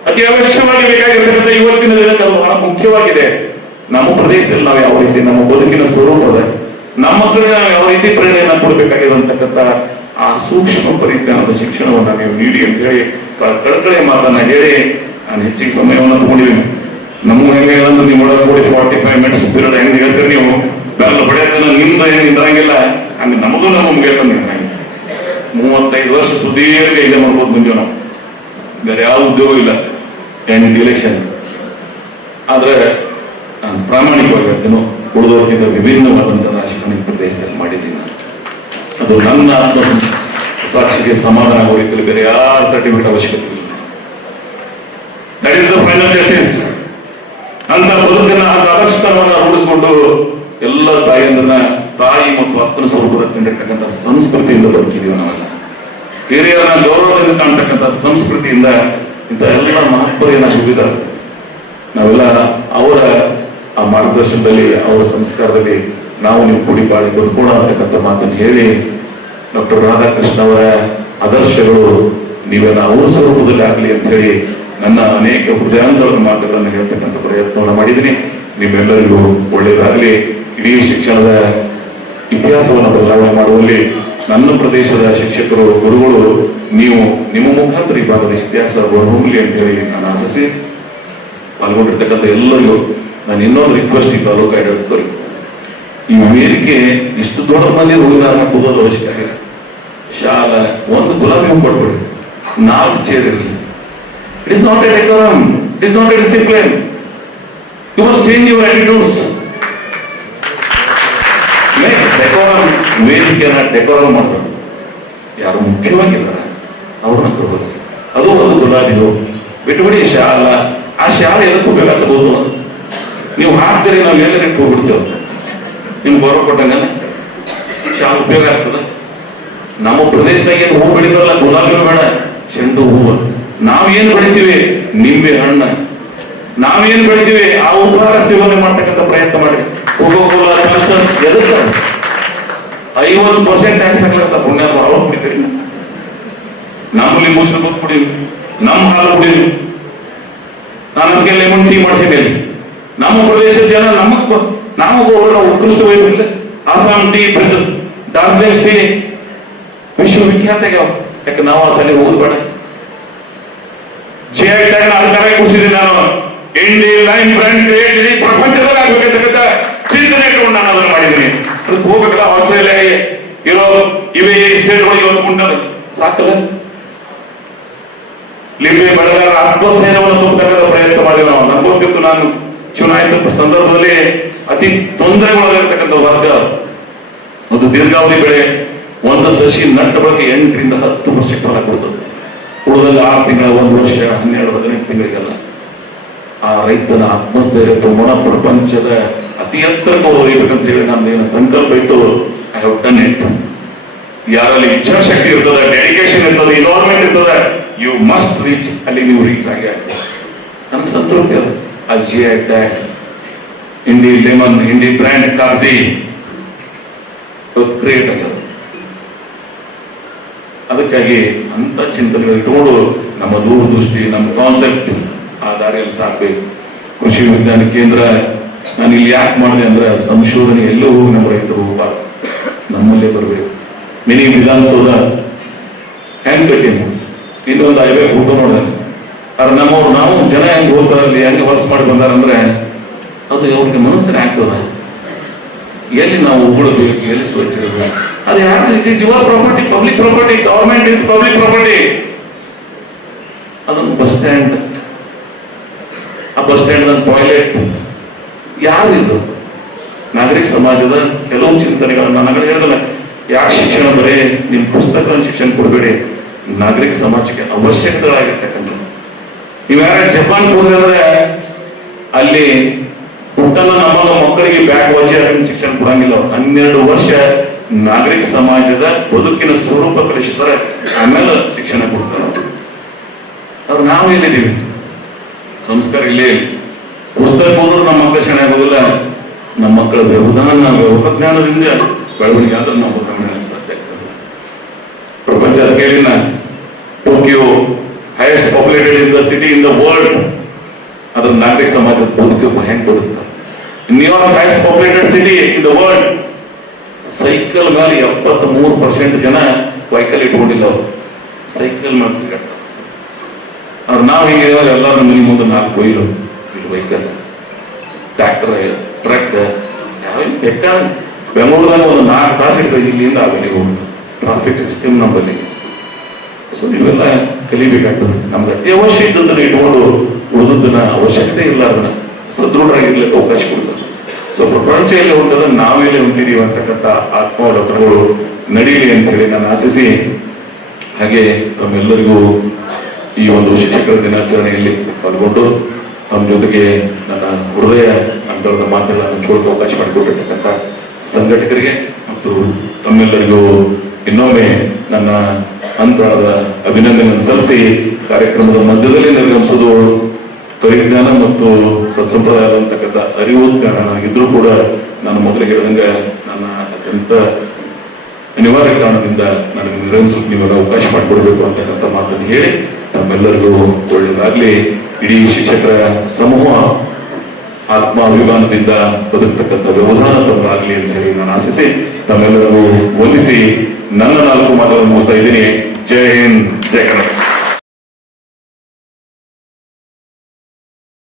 ಅತಿ ಅವಶ್ಯವಾಗಿ ಬೇಕಾಗಿರ್ತಕ್ಕಂಥ ಇವತ್ತಿನ ದಿನಕ್ಕೆ ಅದು ಬಹಳ ಮುಖ್ಯವಾಗಿದೆ. ನಮ್ಮ ಪ್ರದೇಶದಲ್ಲಿ ನಾವು ಯಾವ ರೀತಿ ನಮ್ಮ ಬದುಕಿನ ಸ್ವರೂಪದ, ನಮ್ಮ ಮಕ್ಕಳಿಗೆ ನಾವು ಯಾವ ರೀತಿ ಪ್ರೇರಣೆಯನ್ನ ಕೊಡಬೇಕಾಗಿದೆ ಅಂತಕ್ಕಂಥ ಆ ಸೂಕ್ಷ್ಮ ಪರಿಜ್ಞಾನದ ಶಿಕ್ಷಣವನ್ನ ನೀವು ನೀಡಿ ಅಂತ ಹೇಳಿ ಕಳಕಳಿ ಮಾತನ್ನ ಹೇಳಿ ನಾನು ಹೆಚ್ಚಿಗೆ ಸಮಯವನ್ನು ತಗೊಂಡಿದ್ದೀನಿ. ನಮ್ಮ ಹೆಂಗೆ ಅಂದ್ರೆ ನೀವು ಒಳಗೆ ಕೂಡಿ 45 ಮಿನಿಟ್ಸ್ ಪೀರಿಯಡ್ ಹೆಂಗೆ ಹೇಳ್ತೀರಿ ನೀವು, ಬೆಲ್ಲ ಬಡಿಯೋದನ್ನ ನಿಮ್ದು ಏನು ನಿಂದ್ರಂಗಿಲ್ಲ, ಹಂಗೆ ನಮಗೂ ನಮ್ಮ ಮುಗಿಯಲ್ಲ. ನೀವು 35 ವರ್ಷ ಸುದೀರ್ಘ ಇದೆ ಮಾಡ್ಬೋದು ಮುಂದೆ. ನಾವು ಬೇರೆ ಯಾವ ಉದ್ಯೋಗ ಇಲ್ಲ, ಎಂಡ್ ಎಲೆಕ್ಷನ್. ಆದ್ರೆ ನಾನು ಪ್ರಾಮಾಣಿಕವಾಗಿ ಹೇಳ್ತೇನೆ, ಉಳಿದವರಿಗಿಂತ ವಿಭಿನ್ನವಾದಂತಹ ರಾಜಕಾರಣಿಕ ಪ್ರದೇಶದಲ್ಲಿ ಮಾಡಿದ್ದೀನಿ ನಾನು. ಅದು ನನ್ನ ಆತ್ಮ ಸಾಕ್ಷಿಗೆ ಸಮಾಧಾನ ಆಗೋ ರೀತಿಯಲ್ಲಿ ಬೇರೆ ಯಾರ ಸರ್ಟಿಫಿಕೇಟ್ ಅವಶ್ಯಕತೆ ಇಲ್ಲ. That is the final justice. ಅಂತ ಬದುಕನ್ನ ಆದರ್ಶವನ್ನು ರೂಢಿಸಿಕೊಂಡು ಎಲ್ಲ ತಾಯಿಯಂದ್ರನ್ನ ತಾಯಿ ಮತ್ತು ಅಪ್ಪನ ಸ್ವರೂಪದ ಕಂಡಿರ್ತಕ್ಕಂಥ ಸಂಸ್ಕೃತಿಯಿಂದ ಬದುಕಿದೀವಿ ನಾವೆಲ್ಲ. ಹಿರಿಯರನ್ನ ಗೌರವದಿಂದ ಕಾಣ್ತಕ್ಕಂಥ ಸಂಸ್ಕೃತಿಯಿಂದ ಇಂಥ ಎಲ್ಲ ಮಹತ್ವರಿದ್ದಾರೆ. ನಾವೆಲ್ಲ ಅವರ ಆ ಮಾರ್ಗದರ್ಶನದಲ್ಲಿ, ಅವರ ಸಂಸ್ಕಾರದಲ್ಲಿ ನಾವು ನೀವು ಕೂಡಿ ಬಾಳಿ ಬದುಕೋಣ ಅಂತಕ್ಕಂಥ ಮಾತನ್ನು ಹೇಳಿ, ಡಾಕ್ಟರ್ ರಾಧಾಕೃಷ್ಣ ಅವರ ಆದರ್ಶಗಳು ನೀವೆಲ್ಲ ಅವರ ಸ್ವರೂಪದಲ್ಲಿ ಆಗಲಿ ಅಂತ ಹೇಳಿ ನನ್ನ ಅನೇಕ ಹೃದಯಾಂತರದ ಮಾತುಗಳನ್ನು ಹೇಳ್ತಕ್ಕಂಥ ಪ್ರಯತ್ನವನ್ನು ಮಾಡಿದ್ದೀನಿ. ನಿಮ್ಮೆಲ್ಲರಿಗೂ ಒಳ್ಳೆಯದಾಗಲಿ. ಇಡೀ ಶಿಕ್ಷಣದ ಇತಿಹಾಸವನ್ನು ಬದಲಾವಣೆ ಮಾಡುವಲ್ಲಿ ನನ್ನ ಪ್ರದೇಶದ ಶಿಕ್ಷಕರು, ಗುರುಗಳು, ನೀವು ನಿಮ್ಮ ಮುಖಾಂತರ ಈ ಭಾಗದ ಇತಿಹಾಸ ಹೊರಹೊಮ್ಮಲಿ ಅಂತ ಹೇಳಿ ನಾನು ಆಶಿಸಿ, ಪಾಲ್ಗೊಂಡಿರ್ತಕ್ಕಂಥ ಎಲ್ಲರಿಗೂ ನಾನು ಇನ್ನೊಂದು ರಿಕ್ವೆಸ್ಟ್ ಈ ತಾಲೂಕು ಆಡಳಿತದವರಿಗೆ, ಈ ವೇದಿಕೆ ಇಷ್ಟು ದೊಡ್ಡ ಮಂದಿ ಹೋಗಿದಾರ ಕೂದೋದು ಅವಶ್ಯಕತೆ. ಶಾಲಾ ಒಂದು ಗುಲಾಬಿ ಹೂ ಕೊಟ್ಬಿಡಿ, 4 ಚೇರ್ ಇರಲಿ. It is not a decorum, it is not a discipline. You must change your attitudes. Decorum, ವೇದಿಕೆಯನ್ನ ಡೆಕೋರಮ್ ಮಾಡಬೇಕು. ಯಾರು ಮುಖ್ಯವಾಗಿದ್ದಾರೆ ಅವ್ರನ್ನ ಗೌರವಿಸಿ. ಅದು ಒಂದು ಗುಲಾಬಿ ಹೂ ಬಿಟ್ಟುಬಿಡಿ. ಶಾಲಾ ಆ ಶಾಲೆ ಎದಕ್ಕೆ ಉಪಯೋಗ ಅಂತ ಗೊತ್ತು. ನೀವು ಹಾಕ್ತೀರಿ, ನಾವು ಎಲ್ಲ ಇಟ್ಟು ಹೋಗ್ಬಿಡ್ತೇವೆ. ನಿಮ್ಗೆ ಗೌರವ ಕೊಟ್ಟಂಗಲ್ಲ ಶಾಲೆ ಉಪಯೋಗ ಆಗ್ತದೆ. ನಮ್ಮ ಪ್ರದೇಶದಾಗ ಏನು ಹೂ ಬೆಳಿತಾರಲ್ಲ, ಗುಲಾಬಿ ಬೇಡ, ಚೆಂಡು ಹೂವು. ನಾವೇನ್ ಬೆಳಿತೀವಿ, ನಿಂಬೆ ಹಣ್ಣ. ನಾವೇನ್ ಬೆಳಿತೀವಿ ಆ ಉಪಹಾರ ಸೇವನೆ ಮಾಡ್ತಕ್ಕಂಥ ಪ್ರಯತ್ನ ಮಾಡಿ. ಕೋಕೋ-ಕೋಲಾ, ಥಮ್ಸನ್ ಎದಕ್ಕ 50% ಟ್ಯಾಕ್ಸ್ ಹಾಕ್ಲಂತ ಪುಣ್ಯ ಅವಾಗ ಕುಡಿತೀರಿ. ನಮ್ಮಲ್ಲಿ ಮೋಷನ್ ಬಂದು ಕುಡಿ, ನಮ್ಮ ಹಾಲು ಕುಡಿ. ನಾನು ಅದಕ್ಕೆ ಲೆಮನ್ ಟೀ ಮಾಡಿಸಿದ್ದೇನೆ. ನಮ್ಮ ಪ್ರದೇಶದ ಜನ ನಾವು ಉತ್ಕೃಷ್ಟ ವೈವಿಲ್ಲ. ಆಸಾಂ ಟೀ, ಡಾರ್ಜಿಲಿಂಗ್ ಟೀ ವಿಶ್ವವಿಖ್ಯಾತ ಆಗ್ಯಾವ. ಯಾಕೆ ನಾವು ಆ ಸಲ ಓದ್ಬೇಡ. GI ಟ್ಯಾಗ್ ಅಧಿಕಾರ ಕೊಡಿಸಿದ್ದೀನಿ ನಾನು. ಇಂಡಿ ಲೈನ್ ಬ್ರ್ಯಾಂಡ್ ಕ್ರಿಯೇಟ್ ಇಡೀ ಪ್ರಪಂಚದಲ್ಲಿ ಆಗ್ಬೇಕಂತಕ್ಕಂಥ ಚಿಂತನೆ ಇಟ್ಕೊಂಡು ನಾನು ಅದನ್ನು ಮಾಡಿದ್ದೀನಿ. ಅದಕ್ಕೆ ಹೋಗ್ಬೇಕಲ್ಲ. ಆಸ್ಟ್ರೇಲಿಯಾ ಇರೋ ಇವೇ ಸ್ಟೇಟ್ ಒಳಗೆ ಹೊಂದ್ಕೊಂಡದ ಸಾಕಲ್ಲ. ಲಿಂಬೆ ಬೆಳೆಗಾರ ಆತ್ಮಸ್ಥೈರ್ಯವನ್ನು ತುಂಬತಕ್ಕಂಥ ಪ್ರಯತ್ನ ಮಾಡಿದೆ ನಾವು. ನಮ್ಗೆ ಗೊತ್ತಿತ್ತು, ನಾನು ಚುನಾಯಿತ ಸಂದರ್ಭದಲ್ಲಿ ಅತಿ ತೊಂದರೆಗೊಳಗಿರ್ತಕ್ಕಂಥ ವರ್ಗ. ಒಂದು ದೀರ್ಘಾವಧಿ ಬೆಳೆ, ಒಂದು ಸಸಿ ನಟ್ಟ ಬಳಕೆ 8 ರಿಂದ 10 ವರ್ಷಕ್ಕೆ ಫಲ ಕೊಡ್ತದೆ. ಉಳಿದಲ್ಲಿ 6 ತಿಂಗಳ, 1 ವರ್ಷ, 12, 15 ತಿಂಗಳಿಗೆಲ್ಲ ಆ ರೈತನ ಆತ್ಮಸ್ಥೈರ್ಯ ತುಂಬಾ ಪ್ರಪಂಚದ ಅತಿ ಎತ್ತರಕ್ಕೆ ಒಯ್ಯಬೇಕಂತ ಹೇಳಿ ನಮ್ದೇನು ಸಂಕಲ್ಪ ಇತ್ತು. I have done it. ಯಾರಲ್ಲಿ ಇಚ್ಛಾಶಕ್ತಿ ಇರ್ತದೆ, ಡೆಡಿಕೇಶನ್ ಇರ್ತದೆ, ಇನ್ವಾಲ್ವ್ಮೆಂಟ್ ಇರ್ತದೆ, ಯು ಮಸ್ಟ್ ರೀಚ್. ಅಲ್ಲಿ ನೀವು ರೀಚ್ ಆಗಿ ನಮ್ಗೆ ಸಂತೃಪ್ತಿ ಅದು. ಆ GI ಟ್ಯಾಗ್, ಇಂಡಿ ಲೆಮನ್, ಇಂಡಿ ಬ್ರ್ಯಾಂಡ್ ಕಾಫಿ ಕ್ರಿಯೇಟ್ ಆಗ್ಯದ. ಅದಕ್ಕಾಗಿ ಅಂತ ಚಿಂತನೆಗಳು ಇಟ್ಕೊಂಡು ನಮ್ಮ ದೂರದೃಷ್ಟಿ, ನಮ್ಮ ಕಾನ್ಸೆಪ್ಟ್ ಆ ದಾರಿಯಲ್ಲಿ ಸಾಕ್ಬೇಕು. ಕೃಷಿ ವಿಜ್ಞಾನ ಕೇಂದ್ರ ನಾನು ಇಲ್ಲಿ ಯಾಕೆ ಮಾಡಿದೆ ಅಂದ್ರೆ, ಸಂಶೋಧನೆ ಎಲ್ಲೂ ಹೋಗಿ ನಮ್ಮ ರೈತರು ಹೋಗಬಾರ್ದು, ನಮ್ಮಲ್ಲೇ ಬರಬೇಕು. ಮಿನಿ ವಿಧಾನಸೌಧ ಹೆಂಗ್ ಕಟ್ಟಿನ ಇನ್ನೊಂದು ಹೈವೇ ಫೋಟೋ ನೋಡಿದೆ. ಆದ್ರೆ ನಮ್ಮವ್ರು ನಾವು ಜನ ಹೆಂಗ್ ಹೋಗ್ತಾರಲ್ಲಿ, ಹೆಂಗೆ ವರ್ಸ್ ಮಾಡಿ ಬಂದಾರಂದ್ರೆ ಅದು ಅವ್ರಿಗೆ ಮನಸ್ಸಿನ ಆಗ್ತದ. ಎಲ್ಲಿ ನಾವು ಉಗುಳಬೇಕು, ಎಲ್ಲಿ ಸ್ವಚ್ಛ ಇರಬೇಕು. ಅದು ಯಾರು, it is your property, public property. Government is public property. ಅದೊಂದು ಬಸ್ ಸ್ಟ್ಯಾಂಡ್, ಆ ಬಸ್ ಸ್ಟ್ಯಾಂಡ್ ಟಾಯ್ಲೆಟ್ ಯಾರಿದು? ನಾಗರಿಕ ಸಮಾಜದ ಕೆಲವು ಚಿಂತನೆಗಳನ್ನು ನಾನು ಹೇಳಿದಲ್ಲ. ಯಾಕೆ ಶಿಕ್ಷಣ ಬರೀ ನಿಮ್ ಪುಸ್ತಕ ಶಿಕ್ಷಣ ಕೊಡಬೇಡಿ, ನಾಗರಿಕ ಸಮಾಜಕ್ಕೆ ಅವಶ್ಯಕತೆಗಳಾಗಿರ್ತಕ್ಕಂಥ. ನೀವ್ಯಾರ ಜಪಾನ್ ಹೋದ್ರೆ ಅಲ್ಲಿ ಹುಟ್ಟಲ್ಲ ನಮ್ಮ ಮಕ್ಕಳಿಗೆ ಬ್ಯಾಗ್ ವಾಚ್ ಶಿಕ್ಷಣ ಕೊಡಂಗಿಲ್ಲ. 12 ವರ್ಷ ನಾಗರಿಕ ಸಮಾಜದ ಬದುಕಿನ ಸ್ವರೂಪ ಕಲಿಸ್ತಾರೆ, ಆಮೇಲೆ ಶಿಕ್ಷಣ ಕೊಡ್ತಾರೆ. ಅವ್ರು ನಾವು ಎಲ್ಲಿದ್ದೀವಿ? ಸಂಸ್ಕಾರ ಇಲ್ಲೇ. ಪುಸ್ತಕ ಹೋದ್ರು ನಮ್ಮ ಮಕ್ಕಳ ಶಾಣೆ ಆಗೋದಿಲ್ಲ. ನಮ್ಮ ಮಕ್ಕಳ ವ್ಯವಧಾನ, ವ್ಯವಜ್ಞಾನದಿಂದ ಬೆಳವಣಿಗೆ ಆದ್ರೆ ನಾವು ಸಾಧ್ಯ ಆಗ್ತದೆ. ಪ್ರಪಂಚದ ಕೇಳಿನ Tokyo highest populated in the city in the world. ಅದ್ರ ನಾಗರಿಕ ಸಮಾಜದ ಬದುಕು ಹೆಂಗ್ ಬದುಕ್ತಾರೆ. New York highest populated city in the world. Cycle ಮೇಲೆ 73% ಜನ ವೆಹಿಕಲ್ ಇಟ್ಕೊಂಡಿಲ್ಲ. ಅವರು ಸೈಕಲ್ ಮೇಲೆ ತಿರುಗಾಡ್ತಾರೆ. ಅವ್ರು ನಾವು ಹಿಂಗೆ ಎಲ್ಲರೂ ಮನೆ ಮುಂದೆ 4 ಕೊಯ್ಲು ವೆಹಿಕಲ್, ಟ್ರ್ಯಾಕ್ಟರ್, ಟ್ರಕ್, ಯಾವ ಬೇಕಾದ್ರೆ ಬೆಂಗಳೂರಲ್ಲಿ ಒಂದು 4 ತಾಸು ಇರ್ತದೆ ಇಲ್ಲಿಂದ ಆ ಬೆಲೆಗೆ ಹೋಗ್ತದೆ. ಟ್ರಾಫಿಕ್ ಸಿಸ್ಟಮ್ ನಮ್ಮಲ್ಲಿ. ಸೊ ಇವೆಲ್ಲ ಕಲಿಬೇಕಾಗ್ತದೆ. ನಮ್ಗೆ ಅತ್ಯವಶ್ಯ ಇದ್ದದನ್ನ ಇಟ್ಕೊಂಡು ಉಳಿದದ್ದನ್ನ ಅವಶ್ಯಕತೆ ಇಲ್ಲ, ಅದನ್ನ ಸದೃಢರಾಗಿರ್ಲಿಕ್ಕೆ ಅವಕಾಶ ಕೊಡ್ತದೆ. ಸೊ ಪ್ರಪಂಚ ಎಲ್ಲಿ ಹೊಂಟದ, ನಾವೆಲ್ಲಿ ಹೊಂಟಿದೀವಿ ಅಂತಕ್ಕಂಥ ಆತ್ಮಾವಲೋಕನಗಳು ನಡೀಲಿ ಅಂತ ಹೇಳಿ ನಾನು ಆಶಿಸಿ, ಹಾಗೆ ತಮ್ಮೆಲ್ಲರಿಗೂ ಈ ಒಂದು ಶಿಕ್ಷಕರ ದಿನಾಚರಣೆಯಲ್ಲಿ ಪಾಲ್ಗೊಂಡು ನಮ್ಮ ಜೊತೆಗೆ ನನ್ನ ಹೃದಯ ಅಂತರದ ಮಾತುಗಳನ್ನು ಕೇಳೋಕೆ ಅವಕಾಶ ಮಾಡಿಕೊಟ್ಟಿರ್ತಕ್ಕಂಥ ಸಂಘಟಕರಿಗೆ ಮತ್ತು ತಮ್ಮೆಲ್ಲರಿಗೂ ಇನ್ನೊಮ್ಮೆ ನನ್ನ ಅಂತರದ ಅಭಿನಂದನೆ ಸಲ್ಲಿಸಿ, ಕಾರ್ಯಕ್ರಮದ ಮಧ್ಯದಲ್ಲಿ ನಿರ್ಗಮಿಸೋದು ಪರಿಜ್ಞಾನ ಮತ್ತು ಸತ್ಸಂಪ್ರದಾಯ ಅಂತಕ್ಕಂಥ ಅರಿವು ಜ್ಞಾನ ನನಗಿದ್ರೂ ಕೂಡ ನಾನು ಮೊದಲಿಗೆ ಹೇಳಿದಂಗೆ ನನ್ನ ಅತ್ಯಂತ ಅನಿವಾರ್ಯ ಕಾರಣದಿಂದ ನನಗೆ ನಿರ್ವಹಿಸೋಕೆ ನೀವೆಲ್ಲ ಅವಕಾಶ ಮಾಡಿಕೊಡ್ಬೇಕು ಅಂತಕ್ಕಂಥ ಮಾತನ್ನು ಹೇಳಿ, ತಮ್ಮೆಲ್ಲರಿಗೂ ಒಳ್ಳೆಯದಾಗ್ಲಿ. ಇಡೀ ಶಿಕ್ಷಕರ ಸಮೂಹ ಆತ್ಮಾಭಿಮಾನದಿಂದ ಬದುಕ್ತಕ್ಕಂಥ ವ್ಯವಧಾನ ತಮ್ಮದಾಗಲಿ ಅಂತ ಹೇಳಿ ನಾನು ಆಶಿಸಿ, ತಮ್ಮೆಲ್ಲರಿಗೂ ವಂದಿಸಿ ನನ್ನ 4 ಮಾತುಗಳನ್ನು ಮುಗಿಸ್ತಾ ಇದ್ದೀನಿ. ಜೈ ಹಿಂದ್, ಜೈ ಕರ್ನಾಟಕ.